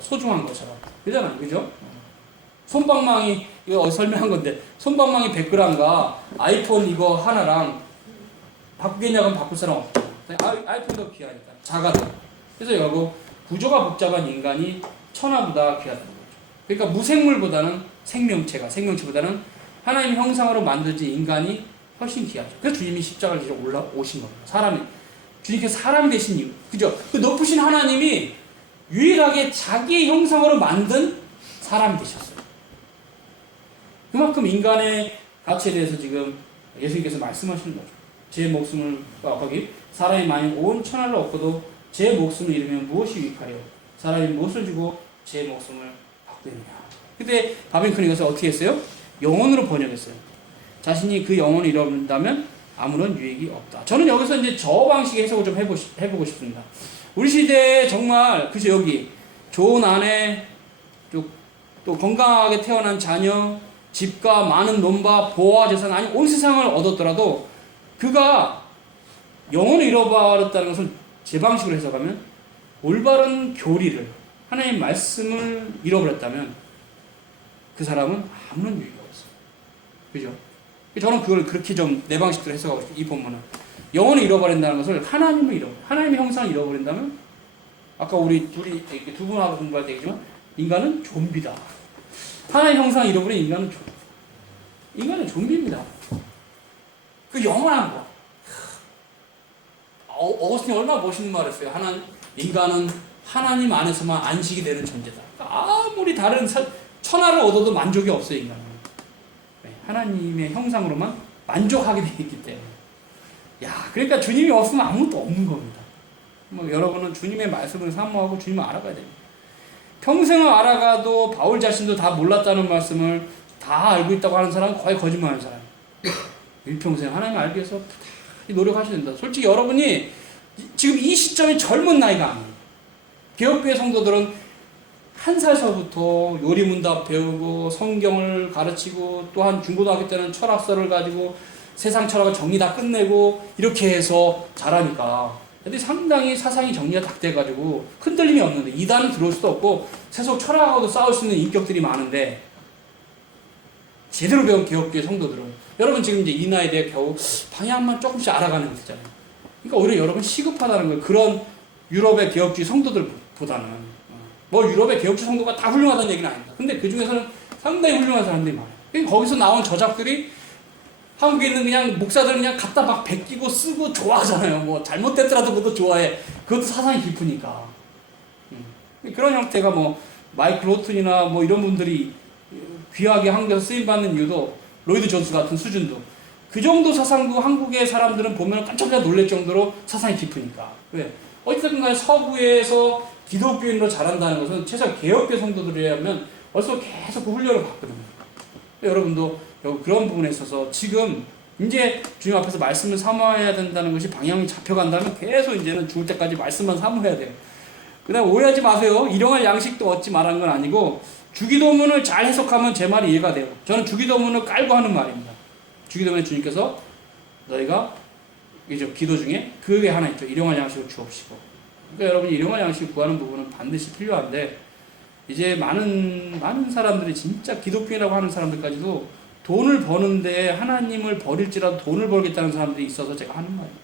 소중한 것처럼. 그잖아요. 그죠? 솜방망이, 이거 설명한 건데, 솜방망이 100g과 아이폰 이거 하나랑 바꾸겠냐고 바꿀 사람 없죠. 아이폰이 더 귀하니까. 작아도. 그래서 결국 구조가 복잡한 인간이 천하보다 귀하다는 거죠. 그러니까 무생물보다는 생명체보다는 하나님의 형상으로 만들어진 인간이 훨씬 귀하죠. 그래서 주님이 십자가를 지러 올라오신 겁니다. 주님께서 사람이 되신 이유. 그죠? 그 높으신 하나님이 유일하게 자기의 형상으로 만든 사람이 되셨어요. 그만큼 인간의 가치에 대해서 지금 예수님께서 말씀하시는 거죠. 제 목숨을, 거기, 사람이 만약 온 천하를 얻고도 제 목숨을 잃으면 무엇이 유익하려? 사람이 무엇을 주고 제 목숨을 바꾸느냐? 그때 바빈크는 이것을 어떻게 했어요? 영혼으로 번역했어요. 자신이 그 영혼을 잃어버린다면 아무런 유익이 없다. 저는 여기서 이제 저 방식의 해석을 좀 해보고 싶습니다. 우리 시대에 정말, 그죠, 여기, 좋은 아내, 또 건강하게 태어난 자녀, 집과 많은 논밭, 보화, 재산, 아니, 온 세상을 얻었더라도 그가 영혼을 잃어버렸다는 것을 제 방식으로 해석하면 올바른 교리를, 하나님의 말씀을 잃어버렸다면 그 사람은 아무런 유익이 없어요. 그죠? 저는 그걸 그렇게 좀 내 방식대로 해석하고 싶어요. 이 본문은. 영혼을 잃어버린다는 것을 하나님의 형상을 잃어버린다면 아까 우리 둘이 이렇게 두 분하고 공부할 때 얘기지만 인간은 좀비다. 하나님의 형상을 잃어버린 인간은 좀비입니다. 그 영원한 거. 어거스틴이 얼마나 멋있는 말을 했어요. 인간은 하나님 안에서만 안식이 되는 존재다. 아무리 다른 천하를 얻어도 만족이 없어요, 인간은. 하나님의 형상으로만 만족하게 되어 있기 때문에. 그러니까 주님이 없으면 아무것도 없는 겁니다. 여러분은 주님의 말씀을 사모하고 주님을 알아가야 됩니다. 평생을 알아가도 바울 자신도 다 몰랐다는 말씀을 다 알고 있다고 하는 사람은 거의 거짓말하는 사람이에요. 일평생 하나님을 알기 위해서 노력하셔야 된다. 솔직히 여러분이 지금 이 시점이 젊은 나이가 아니에요. 개혁교회 성도들은 한 살서부터 요리문답 배우고 성경을 가르치고 또한 중고등학교 때는 철학서를 가지고 세상 철학을 정리 다 끝내고 이렇게 해서 자라니까 애들이 상당히 사상이 정리가 딱 돼가지고 흔들림이 없는데 이단은 들어올 수도 없고 세속 철학하고도 싸울 수 있는 인격들이 많은데 제대로 배운 개혁교회 성도들은 여러분 지금 이제 이 나이에 대해 겨우 방향만 조금씩 알아가는 거잖아요. 그러니까 오히려 여러분 시급하다는 거예요. 그런 유럽의 개혁주의 성도들보다는 뭐 유럽의 개혁주의 성도가 다 훌륭하다는 얘기는 아닙니다. 근데 그 중에서는 상당히 훌륭한 사람들이 많아요. 그러니까 거기서 나온 저작들이 한국에 있는 그냥 목사들 그냥 갖다 막 베끼고 쓰고 좋아하잖아요. 뭐 잘못됐더라도 그것도 좋아해. 그것도 사상이 깊으니까. 그런 형태가 뭐 마이클 호튼이나 뭐 이런 분들이 귀하게 한국에서 쓰임받는 이유도 로이드 존스 같은 수준도 그 정도 사상도 한국의 사람들은 보면 깜짝깜짝 놀랄 정도로 사상이 깊으니까. 왜? 어쨌든 간에 서구에서 기독교인으로 자란다는 것은 최소한 개혁교 성도들이라면 벌써 계속 그 훈련을 받거든요. 여러분도 그런 부분에 있어서 지금 이제 주님 앞에서 말씀을 사모해야 된다는 것이 방향이 잡혀간다면 계속 이제는 죽을 때까지 말씀만 사모해야 돼요. 그 다음 오해하지 마세요. 일용할 양식도 얻지 말라는 건 아니고 주기도문을 잘 해석하면 제 말이 이해가 돼요. 저는 주기도문을 깔고 하는 말입니다. 주기도문에 주님께서 너희가 기도 중에 그 외에 하나 있죠. 일용할 양식을 주옵시고. 그러니까 여러분이 일용할 양식을 구하는 부분은 반드시 필요한데 이제 많은 사람들이 진짜 기독교인이라고 하는 사람들까지도 돈을 버는데 하나님을 버릴지라도 돈을 벌겠다는 사람들이 있어서 제가 하는 말이에요.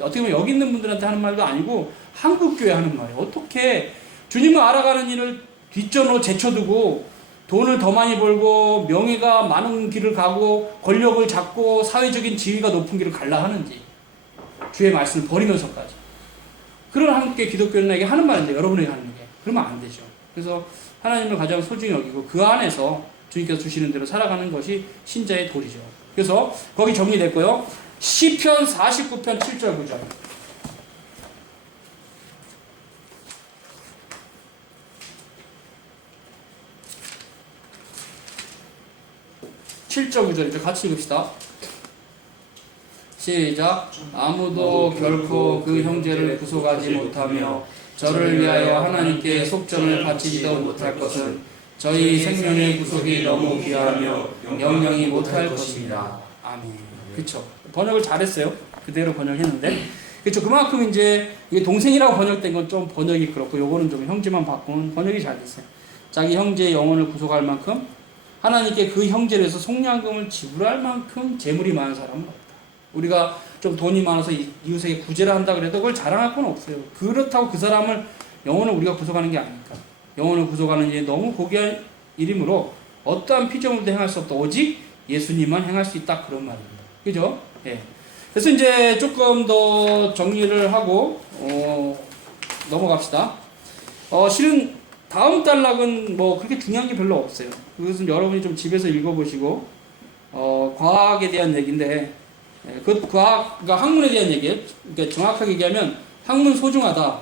어떻게 보면 여기 있는 분들한테 하는 말도 아니고 한국교회 하는 말이에요. 어떻게 주님을 알아가는 일을 뒷전으로 제쳐두고 돈을 더 많이 벌고 명예가 많은 길을 가고 권력을 잡고 사회적인 지위가 높은 길을 갈라 하는지 주의 말씀을 버리면서까지 그런 한국교회 기독교인에게 하는 말인데 여러분에게 하는 게 그러면 안 되죠. 그래서 하나님을 가장 소중히 여기고 그 안에서 주님께서 주시는 대로 살아가는 것이 신자의 도리죠. 그래서 거기 정리됐고요. 시편 49편 7절 9절 7절 9절이죠. 같이 읽읍시다. 시작. 아무도 결코 그 형제를 구속하지 못하며 저를 위하여 하나님께 속전을 바치지도 못할 것은 저희 생명의 구속이 너무 귀하며 영영이 못할 것입니다. 아멘. 그렇죠. 번역을 잘했어요. 그대로 번역했는데 그렇죠. 그만큼 이제 이게 동생이라고 번역된 건 좀 번역이 그렇고 요거는 좀 형제만 바꾸는 번역이 잘 됐어요. 자기 형제의 영혼을 구속할 만큼 하나님께 그 형제를 해서 속량금을 지불할 만큼 재물이 많은 사람은 없다. 우리가 좀 돈이 많아서 이웃에게 구제를 한다 그래도 그걸 자랑할 건 없어요. 그렇다고 그 사람을 영혼을 우리가 구속하는 게 아니니까. 영혼을 구속하는 일이 너무 고귀한 일이므로 어떠한 피조물도 행할 수 없다. 오직 예수님만 행할 수 있다. 그런 말입니다. 그죠? 예. 그래서 이제 조금 더 정리를 하고 넘어갑시다. 실은 다음 단락은 뭐 그렇게 중요한 게 별로 없어요. 그것은 여러분이 좀 집에서 읽어보시고 과학에 대한 얘기인데 그 과학, 그러니까 학문에 대한 얘기예요. 그러니까 정확하게 얘기하면 학문 소중하다.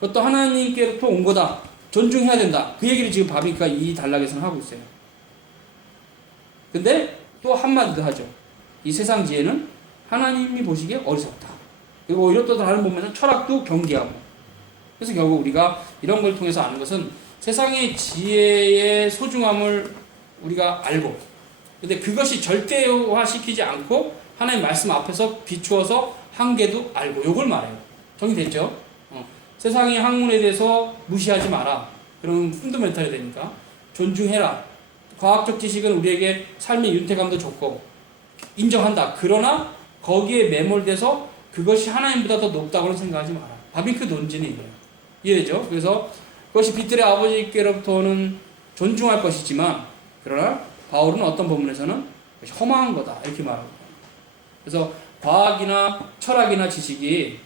그것도 하나님께로부터 온 거다. 존중해야 된다. 그 얘기를 지금 바비가 이 단락에서는 하고 있어요. 근데 또 한마디 더 하죠. 이 세상 지혜는 하나님이 보시기에 어리석다. 그리고 오히려 또 다른 부분에서 철학도 경계하고. 그래서 결국 우리가 이런 걸 통해서 아는 것은 세상의 지혜의 소중함을 우리가 알고, 근데 그것이 절대화시키지 않고 하나님 말씀 앞에서 비추어서 한계도 알고, 요걸 말해요. 정리됐죠? 세상의 학문에 대해서 무시하지 마라. 그러면 푼더멘탈이 되니까. 존중해라. 과학적 지식은 우리에게 삶의 윤택감도 좋고 인정한다. 그러나 거기에 매몰돼서 그것이 하나님보다 더 높다고는 생각하지 마라. 바빙크 논지는 이거예요. 이해되죠? 그래서 그것이 빛들의 아버지께로부터는 존중할 것이지만 그러나 바울은 어떤 본문에서는 험한 거다. 이렇게 말합니다. 그래서 과학이나 철학이나 지식이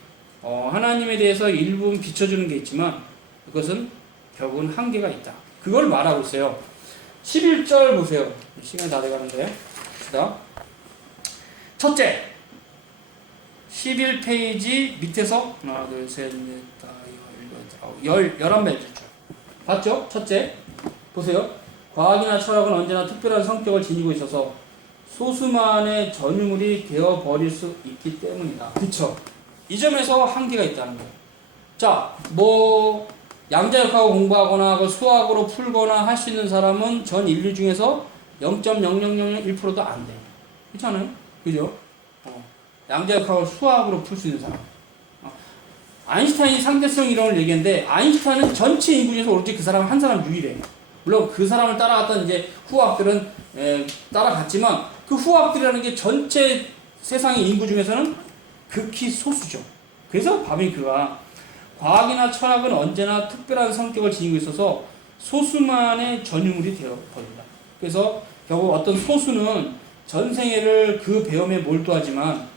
하나님에 대해서 일부 비춰주는 게 있지만 그것은 결국은 한계가 있다. 그걸 말하고 있어요. 11절 보세요. 시간이 다 돼가는데. 봅시다. 첫째, 11페이지 밑에서 하나, 둘, 셋, 넷, 다, 열, 11배 줄. 봤죠? 첫째, 보세요. 과학이나 철학은 언제나 특별한 성격을 지니고 있어서 소수만의 전유물이 되어버릴 수 있기 때문이다. 그쵸? 이 점에서 한계가 있다는 거예요. 자, 뭐 양자역학을 공부하거나 그 수학으로 풀거나 할 수 있는 사람은 전 인류 중에서 0.00001%도 안 돼. 그렇잖아요? 그죠? 양자역학을 수학으로 풀 수 있는 사람. 아인슈타인이 상대성 이론을 얘기했는데, 아인슈타인은 전체 인구 중에서 오로지 그 사람 한 사람 유일해. 물론 그 사람을 따라갔던 이제 후학들은 따라갔지만, 그 후학들이라는 게 전체 세상의 인구 중에서는 극히 소수죠. 그래서 바빙크가 과학이나 철학은 언제나 특별한 성격을 지니고 있어서 소수만의 전유물이 되어버린다. 그래서 결국 어떤 소수는 전생애를 그 배움에 몰두하지만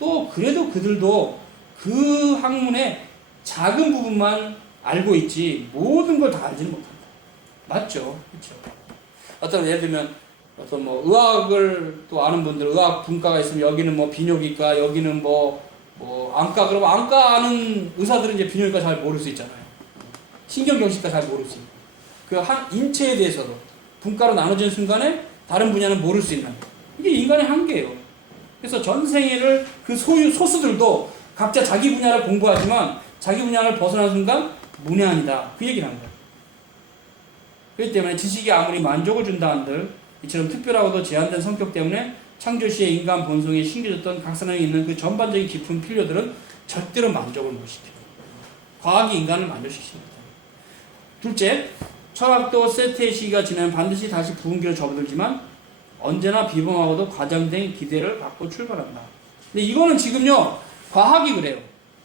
또 그래도 그들도 그 학문의 작은 부분만 알고 있지 모든 걸 다 알지는 못한다. 맞죠? 그렇죠? 어떤 예를 들면 어떤 뭐 의학을 또 아는 분들, 의학 분과가 있으면 여기는 뭐 비뇨기과, 여기는 뭐 안과, 그러면 안과 아는 의사들은 이제 비뇨기과 잘 모를 수 있잖아요. 신경경식과 잘 모를 수 있고. 그 한 인체에 대해서도 분과로 나눠진 순간에 다른 분야는 모를 수 있는. 이게 인간의 한계예요. 그래서 전생애를 그 소수들도 각자 자기 분야를 공부하지만 자기 분야를 벗어난 순간 문외한이다. 그 얘기를 하는 거예요. 그렇기 때문에 지식이 아무리 만족을 준다 한들 이처럼 특별하고도 제한된 성격 때문에 창조 시의 인간 본성에 심겨졌던 각 사람에 있는 그 전반적인 깊은 필요들은 절대로 만족을 못 시켜요. 과학이 인간을 만족시킵니다. 둘째, 철학도 세트의 시기가 지나면 반드시 다시 부흥기를 접어들지만 언제나 비범하고도 과장된 기대를 갖고 출발한다. 근데 이거는 지금요, 과학이 그래요.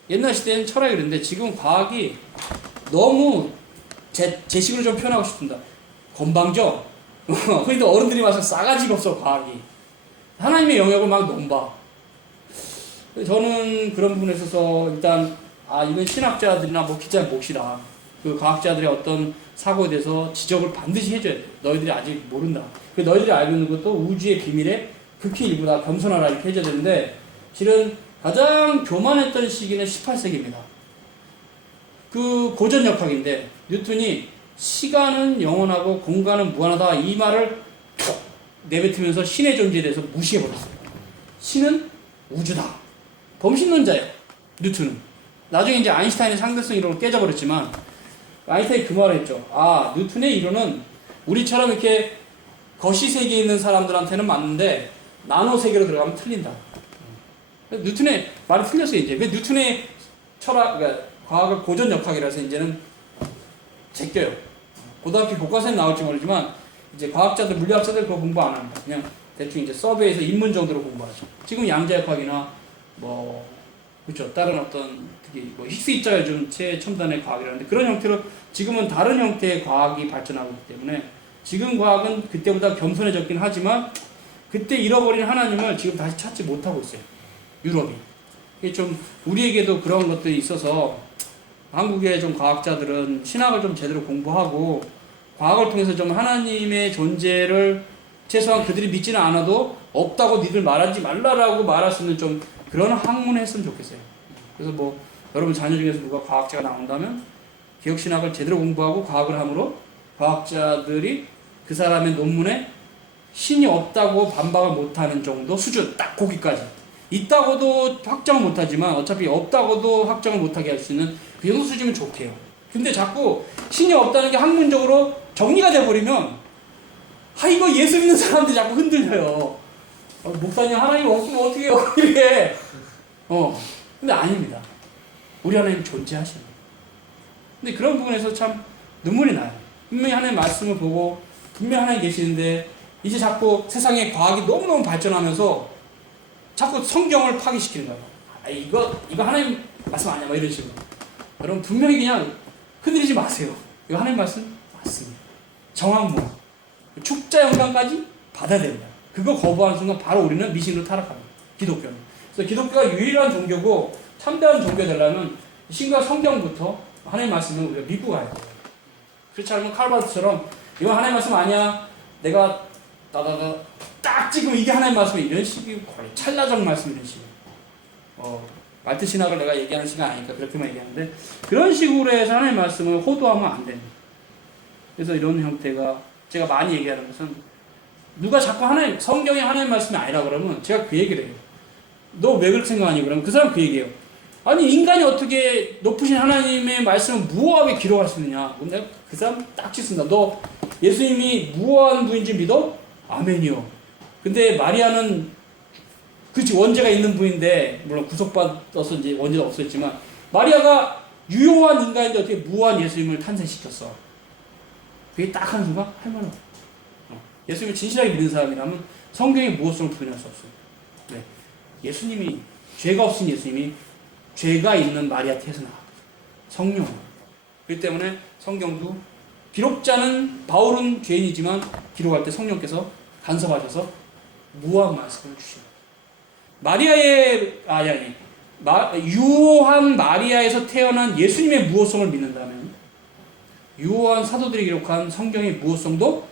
옛날 시대는 철학이 그랬는데 지금 과학이 너무 제 식으로 좀 표현하고 싶습니다. 건방져. 그런데 어른들이 와서 싸가지가 없어, 과학이. 하나님의 영역을 막 넘봐. 저는 그런 부분에 있어서 일단 이건 신학자들이나 뭐 기자의 몫이다. 그 과학자들의 어떤 사고에 대해서 지적을 반드시 해줘야 돼. 너희들이 아직 모른다. 그 너희들이 알고 있는 것도 우주의 비밀에 극히 일부다. 겸손하라 이렇게 해줘야 되는데 실은 가장 교만했던 시기는 18세기입니다. 그 고전역학인데 뉴턴이 시간은 영원하고 공간은 무한하다 이 말을 툭 내뱉으면서 신의 존재에 대해서 무시해버렸어요. 신은 우주다. 범신론자예요. 뉴턴은. 나중에 이제 아인슈타인의 상대성 이론을 깨져버렸지만 아인슈타인이 그 말을 했죠. 뉴턴의 이론은 우리처럼 이렇게 거시 세계에 있는 사람들한테는 맞는데 나노 세계로 들어가면 틀린다. 뉴턴의 말이 틀렸어요. 이제 왜 뉴턴의 철학, 그러니까 과학을 고전역학이라서 이제는 제껴요. 고등학교 교과서에 나올지 모르지만 이제 과학자들, 물리학자들 그거 공부 안 합니다. 그냥 대충 이제 서베이에서 입문 정도로 공부하죠. 지금 양자역학이나 뭐 그렇죠. 다른 어떤 특히 뭐 히스 입자율 최첨단의 과학이라는데 그런 형태로 지금은 다른 형태의 과학이 발전하고 있기 때문에 지금 과학은 그때보다 겸손해졌긴 하지만 그때 잃어버린 하나님을 지금 다시 찾지 못하고 있어요. 유럽이. 이게 좀 우리에게도 그런 것들이 있어서 한국의 좀 과학자들은 신학을 좀 제대로 공부하고 과학을 통해서 좀 하나님의 존재를 최소한 그들이 믿지는 않아도 없다고 니들 말하지 말라라고 말할 수 있는 좀 그런 학문을 했으면 좋겠어요. 그래서 뭐 여러분 자녀 중에서 누가 과학자가 나온다면 개혁신학을 제대로 공부하고 과학을 함으로 과학자들이 그 사람의 논문에 신이 없다고 반박을 못하는 정도 수준, 딱 거기까지. 있다고도 확정을 못하지만 어차피 없다고도 확정을 못하게 할 수 있는 그 정도 수준이면 좋게요. 근데 자꾸 신이 없다는 게 학문적으로 정리가 돼버리면 이거 예수 믿는 사람들이 자꾸 흔들려요. 목사님 하나님 없으면 어떻게 해요? 이렇게. 근데 아닙니다. 우리 하나님 존재하십니다. 근데 그런 부분에서 참 눈물이 나요. 분명히 하나님의 말씀을 보고 분명히 하나님 계시는데 이제 자꾸 세상의 과학이 너무너무 발전하면서 자꾸 성경을 파기시키는 거예요. 이거 하나님 말씀 아니야? 뭐 이런 식으로. 여러분 분명히 그냥 흔들리지 마세요. 이거 하나님 말씀 맞습니다. 정확무. 축자 영광까지 받아야 됩니다. 그거 거부하는 순간 바로 우리는 미신으로 타락합니다. 기독교는. 그래서 기독교가 유일한 종교고 참다운 종교 되려면 신과 성경부터 하나님 말씀을 우리가 믿고 가야 돼요. 그렇지 않으면 칼바르트처럼 이건 하나님 말씀 아니야. 내가 딱 지금 이게 하나님 말씀이 이런 식이 거의 찰나적 말씀 이런 식. 말트 신학을 내가 얘기하는 시간 아니니까 그렇게만 얘기하는데 그런 식으로 해서 하나님 말씀을 호도하면 안 됩니다. 그래서 이런 형태가 제가 많이 얘기하는 것은 누가 자꾸 성경이 하나님 말씀이 아니라 그러면 제가 그 얘기를 해요. 너 왜 그렇게 생각하니? 그러면 그 사람 그 얘기해요. 아니 인간이 어떻게 높으신 하나님의 말씀을 무호하게 기록할 수 있느냐? 근데 그 사람 딱 짓습니다. 너 예수님이 무호한 분인지 믿어? 아멘이요. 근데 마리아는 그렇지 원죄가 있는 분인데 물론 구속받아서 이제 원죄가 없었지만 마리아가 유효한 인간인데 어떻게 무호한 예수님을 탄생시켰어? 그게 딱 한 순간 할 말은 없어. 예수님을 진실하게 믿는 사람이라면 성경의 무호성을 부인할 수 없어요. 네. 예수님이 죄가 없으신 예수님이 죄가 있는 마리아 태에서 나왔다. 성령. 그렇기 때문에 성경도 기록자는 바울은 죄인이지만 기록할 때 성령께서 간섭하셔서 무한 말씀을 주십니다. 유한 마리아에서 태어난 예수님의 무호성을 믿는다면 유한 사도들이 기록한 성경의 무호성도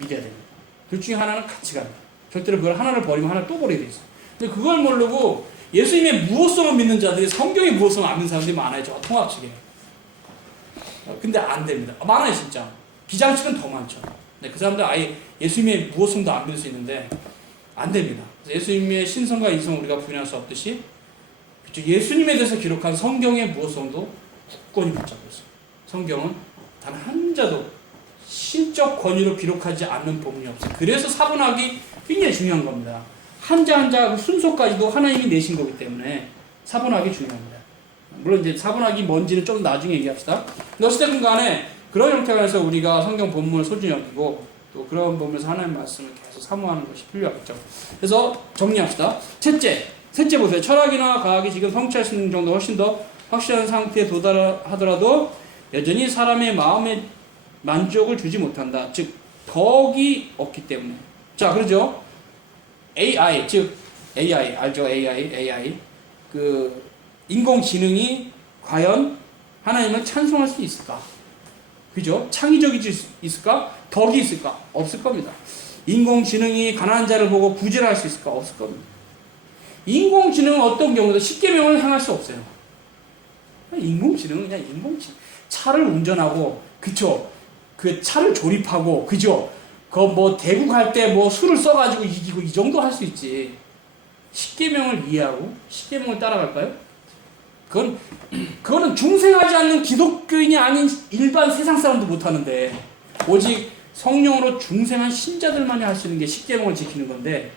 믿어야 됩니다. 둘 중에 하나는 같이 갑니다. 절대로 그걸 하나를 버리면 하나를 또 버리게 돼 있어요. 근데 그걸 모르고 예수님의 무호성을 믿는 자들이 성경의 무호성을 안 믿는 사람들이 많아요. 저 통합 측에. 근데 안 됩니다. 많아요 진짜. 비장측은 더 많죠. 네, 그 사람들 아예 예수님의 무호성도 안 믿을 수 있는데 안 됩니다. 예수님의 신성과 인성을 우리가 부인할 수 없듯이 예수님에 대해서 기록한 성경의 무호성도 굳건히 붙잡고 있어요. 성경은 단 한 자도 신적 권위로 기록하지 않는 본문이 없어요. 그래서 사분학이 굉장히 중요한 겁니다. 한자 한자 순서까지도 하나님이 내신 거기 때문에 사분학이 중요합니다. 물론 이제 사분학이 뭔지는 좀 나중에 얘기합시다. 근데 어찌됐든 간에 그런 형태가 해서 우리가 성경 본문을 소중히 여기고 또 그런 본문에서 하나님의 말씀을 계속 사모하는 것이 필요하겠죠. 그래서 정리합시다. 셋째 보세요. 철학이나 과학이 지금 성취할 수 있는 정도 훨씬 더 확실한 상태에 도달하더라도 여전히 사람의 마음에 만족을 주지 못한다. 즉 덕이 없기 때문에. 자, 그러죠. AI, 즉 AI 알죠? AI 그 인공지능이 과연 하나님을 찬송할 수 있을까? 그죠? 창의적이지 있을까? 덕이 있을까? 없을 겁니다. 인공지능이 가난한 자를 보고 구제를 할 수 있을까? 없을 겁니다. 인공지능은 어떤 경우도 십계명을 행할 수 없어요. 인공지능은 그냥 인공지능. 차를 운전하고, 그쵸? 그 차를 조립하고, 그죠? 그 뭐 대국 할 때 뭐 술을 써가지고 이기고 이 정도 할 수 있지. 십계명을 이해하고 십계명을 따라갈까요? 그거는 중생하지 않는 기독교인이 아닌 일반 세상 사람도 못하는데 오직 성령으로 중생한 신자들만이 할 수 있는 게 십계명을 지키는 건데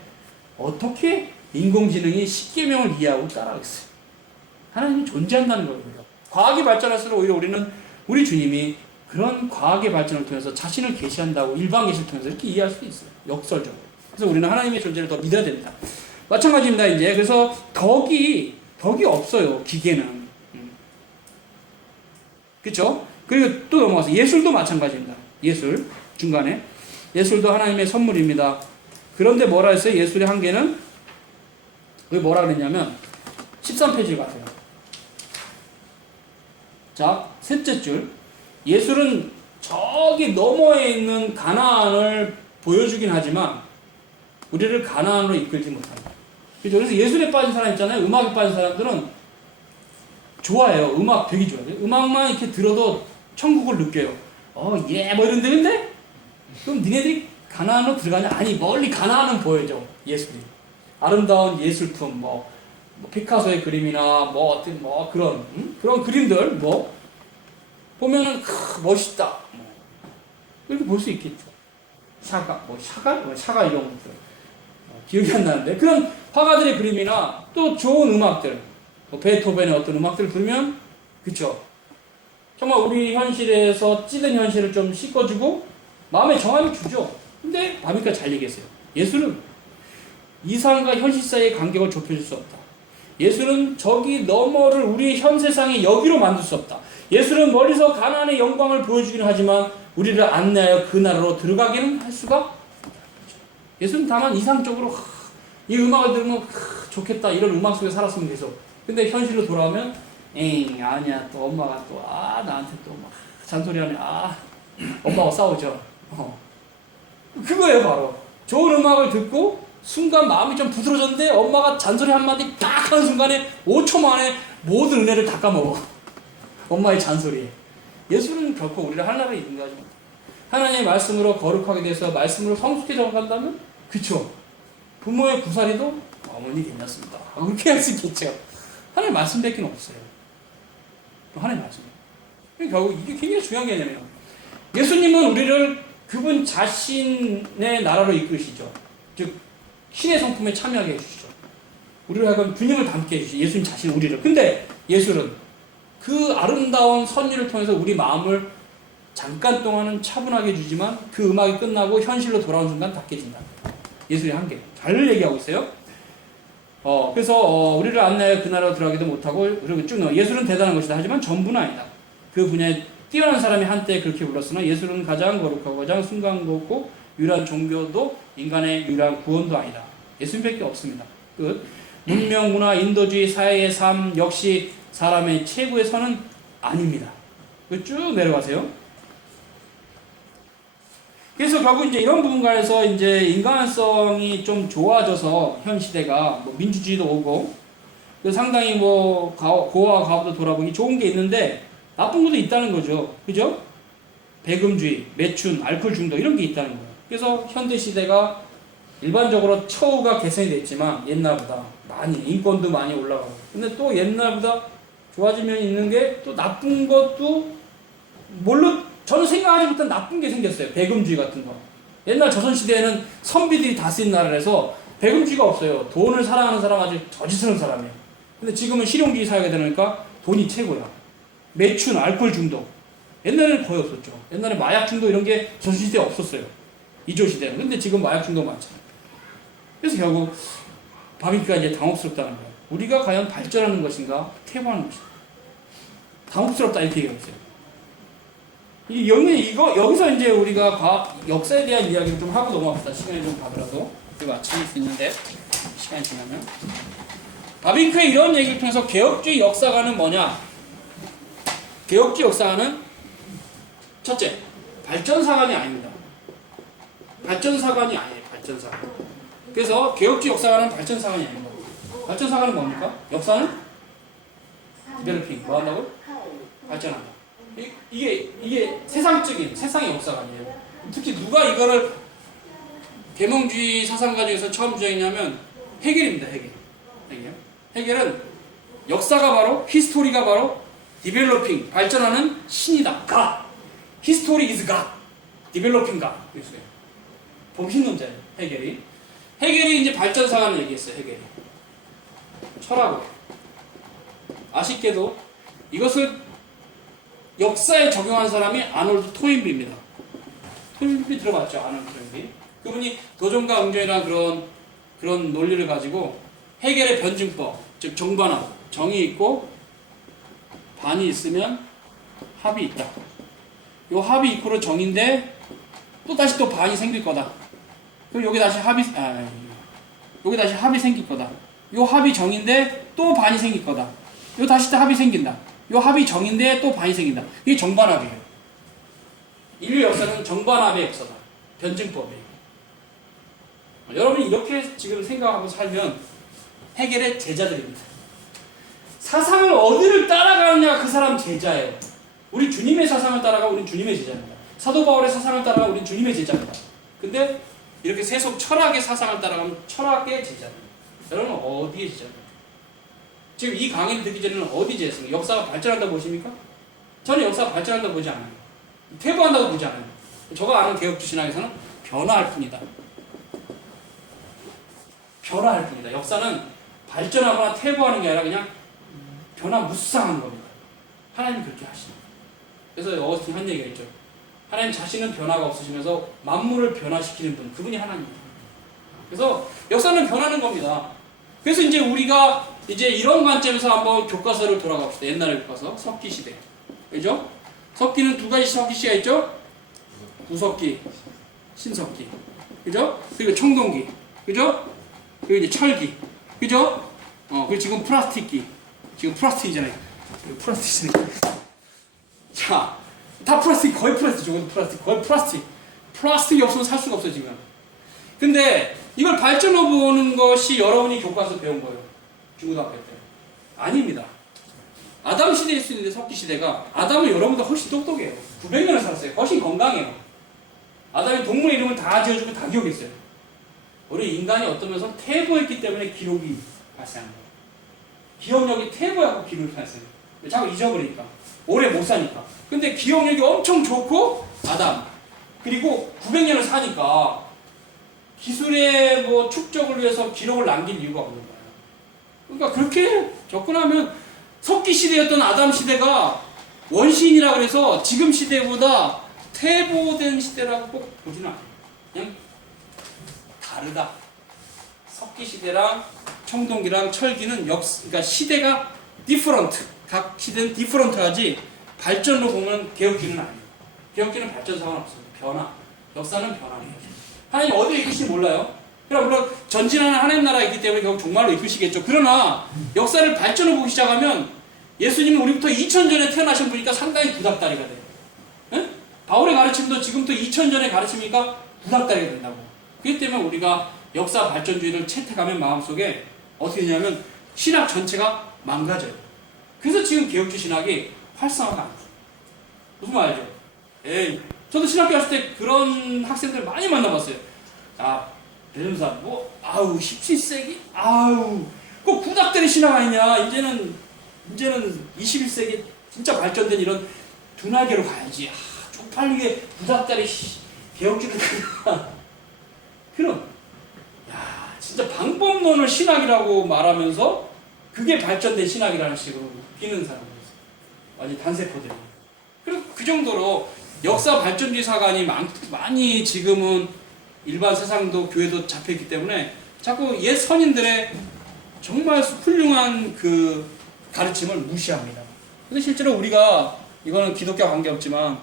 어떻게 인공지능이 십계명을 이해하고 따라가겠어요? 하나님이 존재한다는 거예요. 과학이 발전할수록 오히려 우리는 우리 주님이 그런 과학의 발전을 통해서 자신을 계시한다고 일반 계시를 통해서 이렇게 이해할 수 있어요. 역설적으로. 그래서 우리는 하나님의 존재를 더 믿어야 됩니다. 마찬가지입니다. 이제 그래서 덕이 없어요. 기계는. 그렇죠? 그리고 또 넘어가서 예술도 마찬가지입니다. 예술 중간에 예술도 하나님의 선물입니다. 그런데 뭐라 했어요? 예술의 한계는 왜 뭐라 그랬냐면 13페이지 가세요. 자, 셋째 줄. 예술은 저기 너머에 있는 가나안을 보여주긴 하지만 우리를 가나안으로 이끌지 못합니다. 그렇죠? 그래서 예술에 빠진 사람 있잖아요. 음악에 빠진 사람들은 좋아해요. 음악 되게 좋아해요. 음악만 이렇게 들어도 천국을 느껴요. 뭐 이런데 근데 그럼 니네들이 가나안으로 들어가냐? 아니, 멀리 가나안은 보여줘. 예술이. 아름다운 예술품, 뭐 피카소의 그림이나 어떤 그런 그림들 보면은 멋있다. 이렇게 볼 수 있겠죠. 샤가 이런 것들. 기억이 안 나는데 그런 화가들의 그림이나 또 좋은 음악들, 베토벤의 어떤 음악들을 들으면 그쵸? 정말 우리 현실에서 찌든 현실을 좀 씻어주고 마음에 정함이 주죠. 근데 바비가 잘 얘기했어요. 예술은 이상과 현실 사이의 간격을 좁혀줄 수 없다. 예술은 저기 너머를 우리 현 세상의 여기로 만들 수 없다. 예술은 멀리서 가나안의 영광을 보여주기는 하지만 우리를 안내하여 그 나라로 들어가기는 할 수가 없다. 예술은 다만 이상적으로 이 음악을 들으면 좋겠다 이런 음악 속에 살았으면 계속. 근데 현실로 돌아오면 아니야 또 엄마가 또 나한테 또 막 잔소리하네. 엄마하고 싸우죠. 그거예요 바로. 좋은 음악을 듣고 순간 마음이 좀 부드러졌는데 엄마가 잔소리 한마디 딱 하는 순간에 5초 만에 모든 은혜를 다 까먹어. 엄마의 잔소리에. 예술은 결코 우리를 하나님에 인도하지 못해. 하나님의 말씀으로 거룩하게 돼서 말씀으로 성숙해져 간다면 그쵸. 부모의 구사리도 어머니 괜찮습니다. 그렇게 할 수 있겠죠. 하나님 말씀밖에 없어요. 하나님 말씀. 결국 이게 굉장히 중요한 개념이에요. 예수님은 우리를 그분 자신의 나라로 이끄시죠. 즉 신의 성품에 참여하게 해주시죠. 우리를 하여금 균형을 담게 해주시죠. 예수님 자신 우리를. 근데 예술은 그 아름다운 선율을 통해서 우리 마음을 잠깐 동안은 차분하게 해주지만 그 음악이 끝나고 현실로 돌아온 순간 다 깨진다. 예술의 한계. 잘 얘기하고 있어요. 그래서 우리를 안내하여 그 나라로 들어가기도 못하고 그리고 쭉 넣어. 예술은 대단한 것이다. 하지만 전부는 아니다. 그 분야에 뛰어난 사람이 한때 그렇게 불렀으나 예술은 가장 거룩하고 가장 순간롭고 유일한 종교도 인간의 유일한 구원도 아니다. 예수님밖에 없습니다. 끝. 문명, 문화, 인도주의, 사회의 삶 역시 사람의 최고의 선은 아닙니다. 쭉 내려가세요. 그래서 결국 이제 이런 부분간에서 이제 인간성이 좀 좋아져서 현 시대가 뭐 민주주의도 오고 상당히 뭐 고아와 가부도 돌아보기 좋은 게 있는데 나쁜 것도 있다는 거죠. 그죠? 배금주의, 매춘, 알코올 중독 이런 게 있다는 거예요. 그래서 현대 시대가 일반적으로 처우가 개선이 됐지만 옛날보다 많이 인권도 많이 올라가고 근데 또 옛날보다 좋아지면 있는 게 또 나쁜 것도 물론 저는 생각하지 못한 나쁜 게 생겼어요. 배금주의 같은 거. 옛날 조선시대에는 선비들이 다 쓴 나라라서 배금주의가 없어요. 돈을 사랑하는 사람 아주 저지스러운 사람이에요. 근데 지금은 실용주의 사회가 되니까 돈이 최고야. 매춘, 알코올 중독. 옛날에는 거의 없었죠. 옛날에 마약 중독 이런 게 조선시대에 없었어요. 이조시대는. 근데 지금 마약 중독 많잖아요. 그래서 결국 바비큐가 이제 당혹스럽다는 거예요. 우리가 과연 발전하는 것인가, 퇴보하는 것인가. 당혹스럽다 이렇게 얘기하고 있어요. 여기서 이제 우리가 역사에 대한 이야기를 좀 하고 넘어갑시다. 시간이 좀 가더라도. 그리고 마칠 수 있는데, 시간이 지나면. 바빙크의 이런 얘기를 통해서 개혁주의 역사가는 뭐냐? 개혁주의 역사가는 첫째, 발전사관이 아닙니다. 발전사관이 아니에요. 발전사관. 그래서 개혁주의 역사가는 발전사관이 아닙니다. 발전사관은 뭡니까? 역사는 디벨로핑. 뭐 한다고? 발전한다. 이게 세상적인 세상의 역사관이에요. 특히 누가 이거를 계몽주의 사상가 중에서 처음 주장했냐면 헤겔입니다. 헤겔은 역사가 바로 히스토리가 바로 디벨로핑 발전하는 신이다. God. History is God. Developing God. 그랬어요. 범신론자예요. 헤겔이 이제 발전사관을 얘기했어요. 헤겔이 철학으로. 아쉽게도 이것을 역사에 적용한 사람이 아놀드 토인비입니다. 토인비 들어봤죠? 아놀드 토인비. 그분이 도전과 응전이라는 그런 논리를 가지고 헤겔의 변증법, 즉 정반합, 정이 있고 반이 있으면 합이 있다. 요 합이 이코로 정인데 또 다시 또 반이 생길 거다. 그럼 여기 다시 여기 다시 합이 생길 거다. 요 합이 정인데 또 반이 생길 거다. 요 다시 또 합이 생긴다. 요 합이 정인데 또 반이 생긴다. 이게 정반합이에요. 인류 역사는 정반합의 역사다. 변증법이에요. 여러분이 이렇게 지금 생각하고 살면 헤겔의 제자들입니다. 사상을 어디를 따라가느냐 그 사람 제자예요. 우리 주님의 사상을 따라가 우린 주님의 제자입니다. 사도 바울의 사상을 따라가 우린 주님의 제자입니다. 근데 이렇게 세속 철학의 사상을 따라가면 철학의 제자입니다. 여러분은 어디의 제자입니까? 지금 이 강의를 듣기 전에는 어디 제였습니까? 역사가 발전한다고 보십니까? 저는 역사가 발전한다고 보지 않아요. 퇴보한다고 보지 않아요. 저가 아는 개혁주 신학에서는 변화할 뿐이다. 변화할 뿐이다. 역사는 발전하거나 퇴보하는 게 아니라 그냥 변화무쌍한 겁니다. 하나님이 그렇게 하십니다. 그래서 어거스틴 한 얘기가 있죠. 하나님 자신은 변화가 없으시면서 만물을 변화시키는 분, 그분이 하나님입니다. 그래서 역사는 변하는 겁니다. 그래서 이제 우리가 이제 이런 관점에서 한번 교과서를 돌아갑시다. 옛날의 교과서, 석기시대. 그죠? 석기는 두 가지 석기시가 있죠? 구석기, 신석기. 그죠? 그리고 청동기. 그죠? 그리고 이제 철기. 그죠? 그리고 지금 플라스틱기. 지금 플라스틱이잖아요. 플라스틱이잖아요. 자, 다 플라스틱, 거의 플라스틱. 저것도 플라스틱, 거의 플라스틱. 플라스틱이 없으면 살 수가 없어요, 지금. 근데 이걸 발전해 보는 것이 여러분이 교과서 배운 거예요. 중고등학교 때. 아닙니다. 아담 시대일 수 있는데 석기 시대가 아담은 여러분보다 훨씬 똑똑해요. 900년을 살았어요. 훨씬 건강해요. 아담이 동물의 이름을 다 지어주고 다 기억했어요. 우리 인간이 어떤 면에서 퇴보했기 때문에 기록이 발생한 거예요. 기억력이 퇴보하고 기록을 했어요. 자꾸 잊어버리니까. 오래 못 사니까. 근데 기억력이 엄청 좋고 아담. 그리고 900년을 사니까 기술의 뭐 축적을 위해서 기록을 남길 이유가 없는 거예요. 그러니까 그렇게 접근하면 석기 시대였던 아담 시대가 원시인이라 그래서 지금 시대보다 퇴보된 시대라고 꼭 보지는 않아요. 그냥 다르다. 석기 시대랑 청동기랑 철기는 그러니까 시대가 디퍼런트. 각 시대는 디퍼런트하지 발전으로 보면 개혁기는 아니에요. 개혁기는 발전 상관 없어요. 변화. 역사는 변화는 거죠. 하나님 어디에 이끄실지 몰라요. 그러나 물론 전진하는 하나님 나라에 있기 때문에 결국 종말로 이끄시겠죠. 그러나 역사를 발전을 보기 시작하면 예수님은 우리부터 2000전에 태어나신 분이니까 상당히 구닥다리가 돼요. 예? 바울의 가르침도 지금부터 2000전의 가르침이니까 구닥다리가 된다고. 그렇기 때문에 우리가 역사 발전주의를 채택하면 마음속에 어떻게 되냐면 신학 전체가 망가져요. 그래서 지금 개혁주의 신학이 활성화가 안 돼요. 무슨 말이죠? 에이, 저도 신학교 갔을 때 그런 학생들 많이 만나봤어요. 자, 대전사 뭐 아우 17세기 아우 꼭 구닥다리 신학 아니냐. 이제는 21세기 진짜 발전된 이런 두날개로 가야지. 아, 쪽팔리게 구닥다리 개혁주의를 그럼 야 진짜 방법론을 신학이라고 말하면서 그게 발전된 신학이라는 식으로 웃기는 사람이 있어요. 완전 단세포들. 그리고 그 정도로 역사 발전주의 사관이 많이 지금은 일반 세상도 교회도 잡혀있기 때문에 자꾸 옛 선인들의 정말 훌륭한 그 가르침을 무시합니다. 근데 실제로 우리가 이거는 기독교와 관계없지만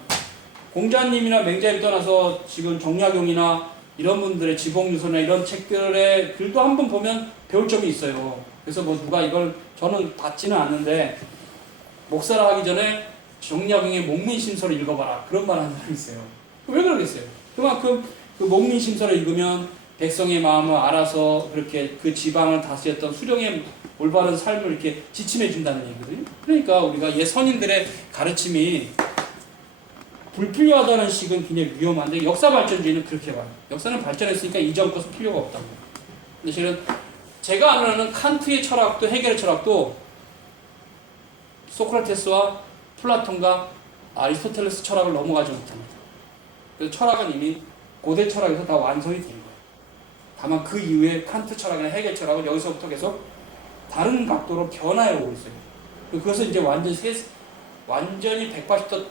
공자님이나 맹자님 떠나서 지금 정약용이나 이런 분들의 지복유서나 이런 책들의 글도 한번 보면 배울 점이 있어요. 그래서 뭐 누가 이걸 저는 받지는 않는데 목사라 하기 전에 정약용의 목민심서를 읽어봐라 그런 말 하는 사람이 있어요. 왜 그러겠어요? 그만큼 그 목민심서를 읽으면 백성의 마음을 알아서 그렇게 그 지방을 다스렸던 수령의 올바른 삶을 이렇게 지침해 준다는 얘기거든요. 그러니까 우리가 옛 선인들의 가르침이 불필요하다는 식은 굉장히 위험한데 역사 발전주의는 그렇게 봐요. 역사는 발전했으니까 이전 것은 필요가 없다고. 근데 실은 제가 아는 칸트의 철학도 헤겔의 철학도 소크라테스와 플라톤과 아리스토텔레스 철학을 넘어가지 못합니다. 그래서 철학은 이미 고대 철학에서 다 완성이 된 거예요. 다만 그 이후에 칸트 철학이나 헤겔 철학은 여기서부터 계속 다른 각도로 변화해 오고 있어요. 그것을 이제 완전히 180도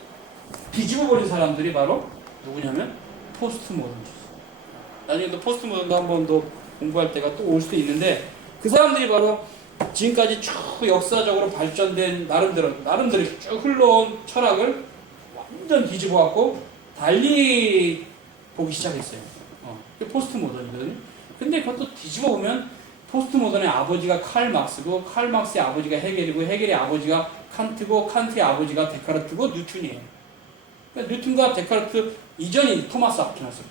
뒤집어 버린 사람들이 바로 누구냐면 포스트 모던주의. 나중에 또 포스트 모던도 한 번 더 공부할 때가 또 올 수도 있는데 그 사람들이 바로 지금까지 쭉 역사적으로 발전된 나름대로 쭉 흘러온 철학을 완전 뒤집어 갖고 달리 보기 시작했어요. 그게 포스트 모던이거든요. 근데 그것도 뒤집어 보면 포스트 모던의 아버지가 칼 막스고 칼 막스의 아버지가 헤겔이고 헤겔의 아버지가 칸트고 칸트의 아버지가 데카르트고 뉴턴이에요. 그러니까 뉴턴과 데카르트 이전이 토마스 아퀴나스.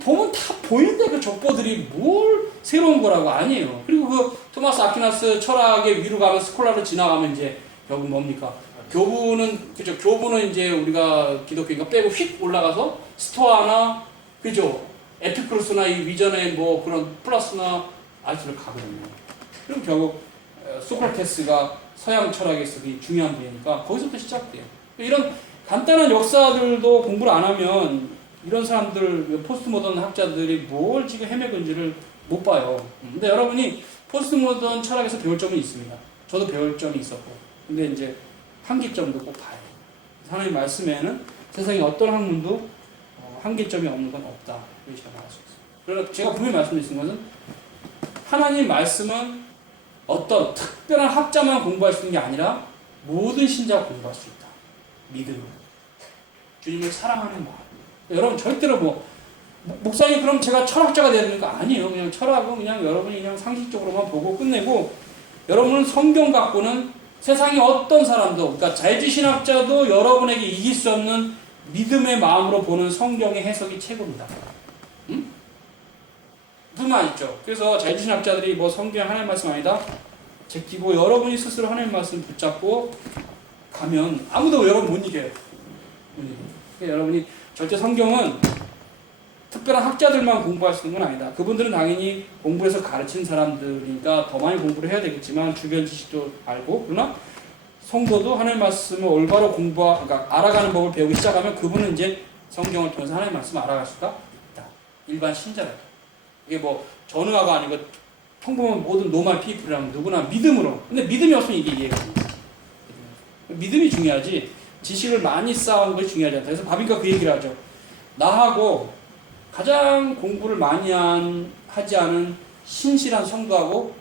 보면 다 보이는데 그 족보들이 뭘 새로운 거라고 아니에요. 그리고 그 토마스 아퀴나스 철학의 위로 가면 스콜라로 지나가면 이제 결국 뭡니까? 교부는 그죠? 교부는 이제 우리가 기독교니까 빼고 휙 올라가서 스토아나 그죠? 에피쿠로스나 이 위전의 뭐 그런 플러스나 아이스를 가거든요. 그럼 결국 소크라테스가 서양 철학에서 중요한 분이니까 거기서부터 시작돼요. 이런 간단한 역사들도 공부를 안 하면 이런 사람들 포스트 모던 학자들이 뭘 지금 헤매건지를 못 봐요. 근데 여러분이 포스트 모던 철학에서 배울 점이 있습니다. 저도 배울 점이 있었고, 근데 이제 한계점도 꼭 봐야 돼요. 하나님 말씀에는 세상에 어떤 학문도 한계점이 없는 건 없다. 이렇게 제가 말할 수 있어요. 그래서 제가 분명히 말씀드린 것은 하나님 말씀은 어떤 특별한 학자만 공부할 수 있는 게 아니라 모든 신자가 공부할 수 있다. 믿음으로. 주님을 사랑하는 마음. 여러분 절대로 뭐 목사님 그럼 제가 철학자가 되야 되니까 아니에요. 그냥 철학은 그냥 여러분이 그냥 상식적으로만 보고 끝내고 여러분은 성경 갖고는 세상의 어떤 사람도 그러니까 자유주의 신학자도 여러분에게 이길 수 없는 믿음의 마음으로 보는 성경의 해석이 최고입니다. 응? 무슨 말 있죠? 그래서 자유주의 신학자들이 뭐 성경 하나님 말씀 아니다 제끼고 여러분이 스스로 하나님 말씀 붙잡고 가면 아무도 여러분 못 이겨요. 그러니까 여러분이 절대 성경은 특별한 학자들만 공부할 수 있는 건 아니다. 그분들은 당연히 공부해서 가르치는 사람들이니까 더 많이 공부를 해야 되겠지만 주변 지식도 알고, 그러나 성도도 하나님 말씀을 올바로 그러니까 알아가는 법을 배우기 시작하면 그분은 이제 성경을 통해서 하나님 말씀을 알아갈 수가 있다. 일반 신자라도. 이게 뭐 전후가가 아니고 평범한 모든 노말 피플이라면 누구나 믿음으로. 근데 믿음이 없으면 이게 이해가 됩니다. 믿음이 중요하지 지식을 많이 쌓은 것이 중요하지 않다. 그래서 바비가 그 얘기를 하죠. 나하고 가장 공부를 많이 하지 않은 신실한 성도하고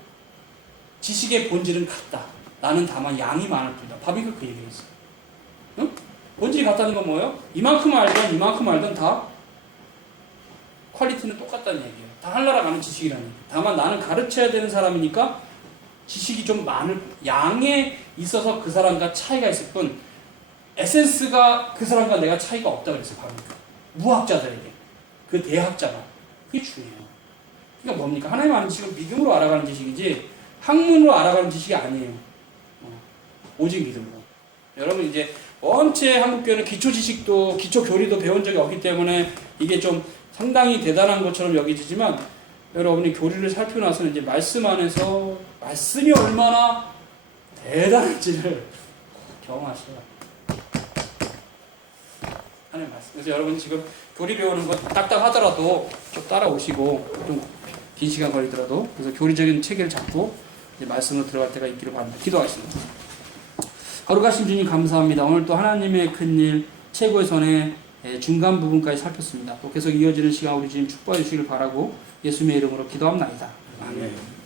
지식의 본질은 같다. 나는 다만 양이 많을 뿐이다. 바비가 그 얘기를 했어요. 응? 본질이 같다는 건 뭐예요? 이만큼 알던 다 퀄리티는 똑같다는 얘기예요. 다 하늘나라 가는 지식이라는 얘기예요. 다만 나는 가르쳐야 되는 사람이니까 지식이 좀 많을, 양에 있어서 그 사람과 차이가 있을 뿐 에센스가 그 사람과 내가 차이가 없다 그랬어요. 바비가. 무학자들에게. 그 대학자가. 그게 중요해요. 그러니까 뭡니까? 하나님 아는 지식은 믿음으로 알아가는 지식이지 학문으로 알아가는 지식이 아니에요. 오직 믿음으로. 여러분 이제 원체 한국교회는 기초 지식도 기초 교리도 배운 적이 없기 때문에 이게 좀 상당히 대단한 것처럼 여기지만 여러분이 교리를 살피고 나서는 이제 말씀 안에서 말씀이 얼마나 대단한지를 경험하셔야 하나님 말씀. 그래서 여러분 지금 교리 배우는 거 딱딱하더라도 좀 따라오시고 좀 긴 시간 걸리더라도 그래서 교리적인 체계를 잡고 이제 말씀으로 들어갈 때가 있기를 바랍니다. 기도하겠습니다. 거룩하신 주님 감사합니다. 오늘 또 하나님의 큰일 최고의 선의 중간 부분까지 살폈습니다. 또 계속 이어지는 시간 우리 주님 축복해 주시길 바라고 예수님의 이름으로 기도합니다. 아멘.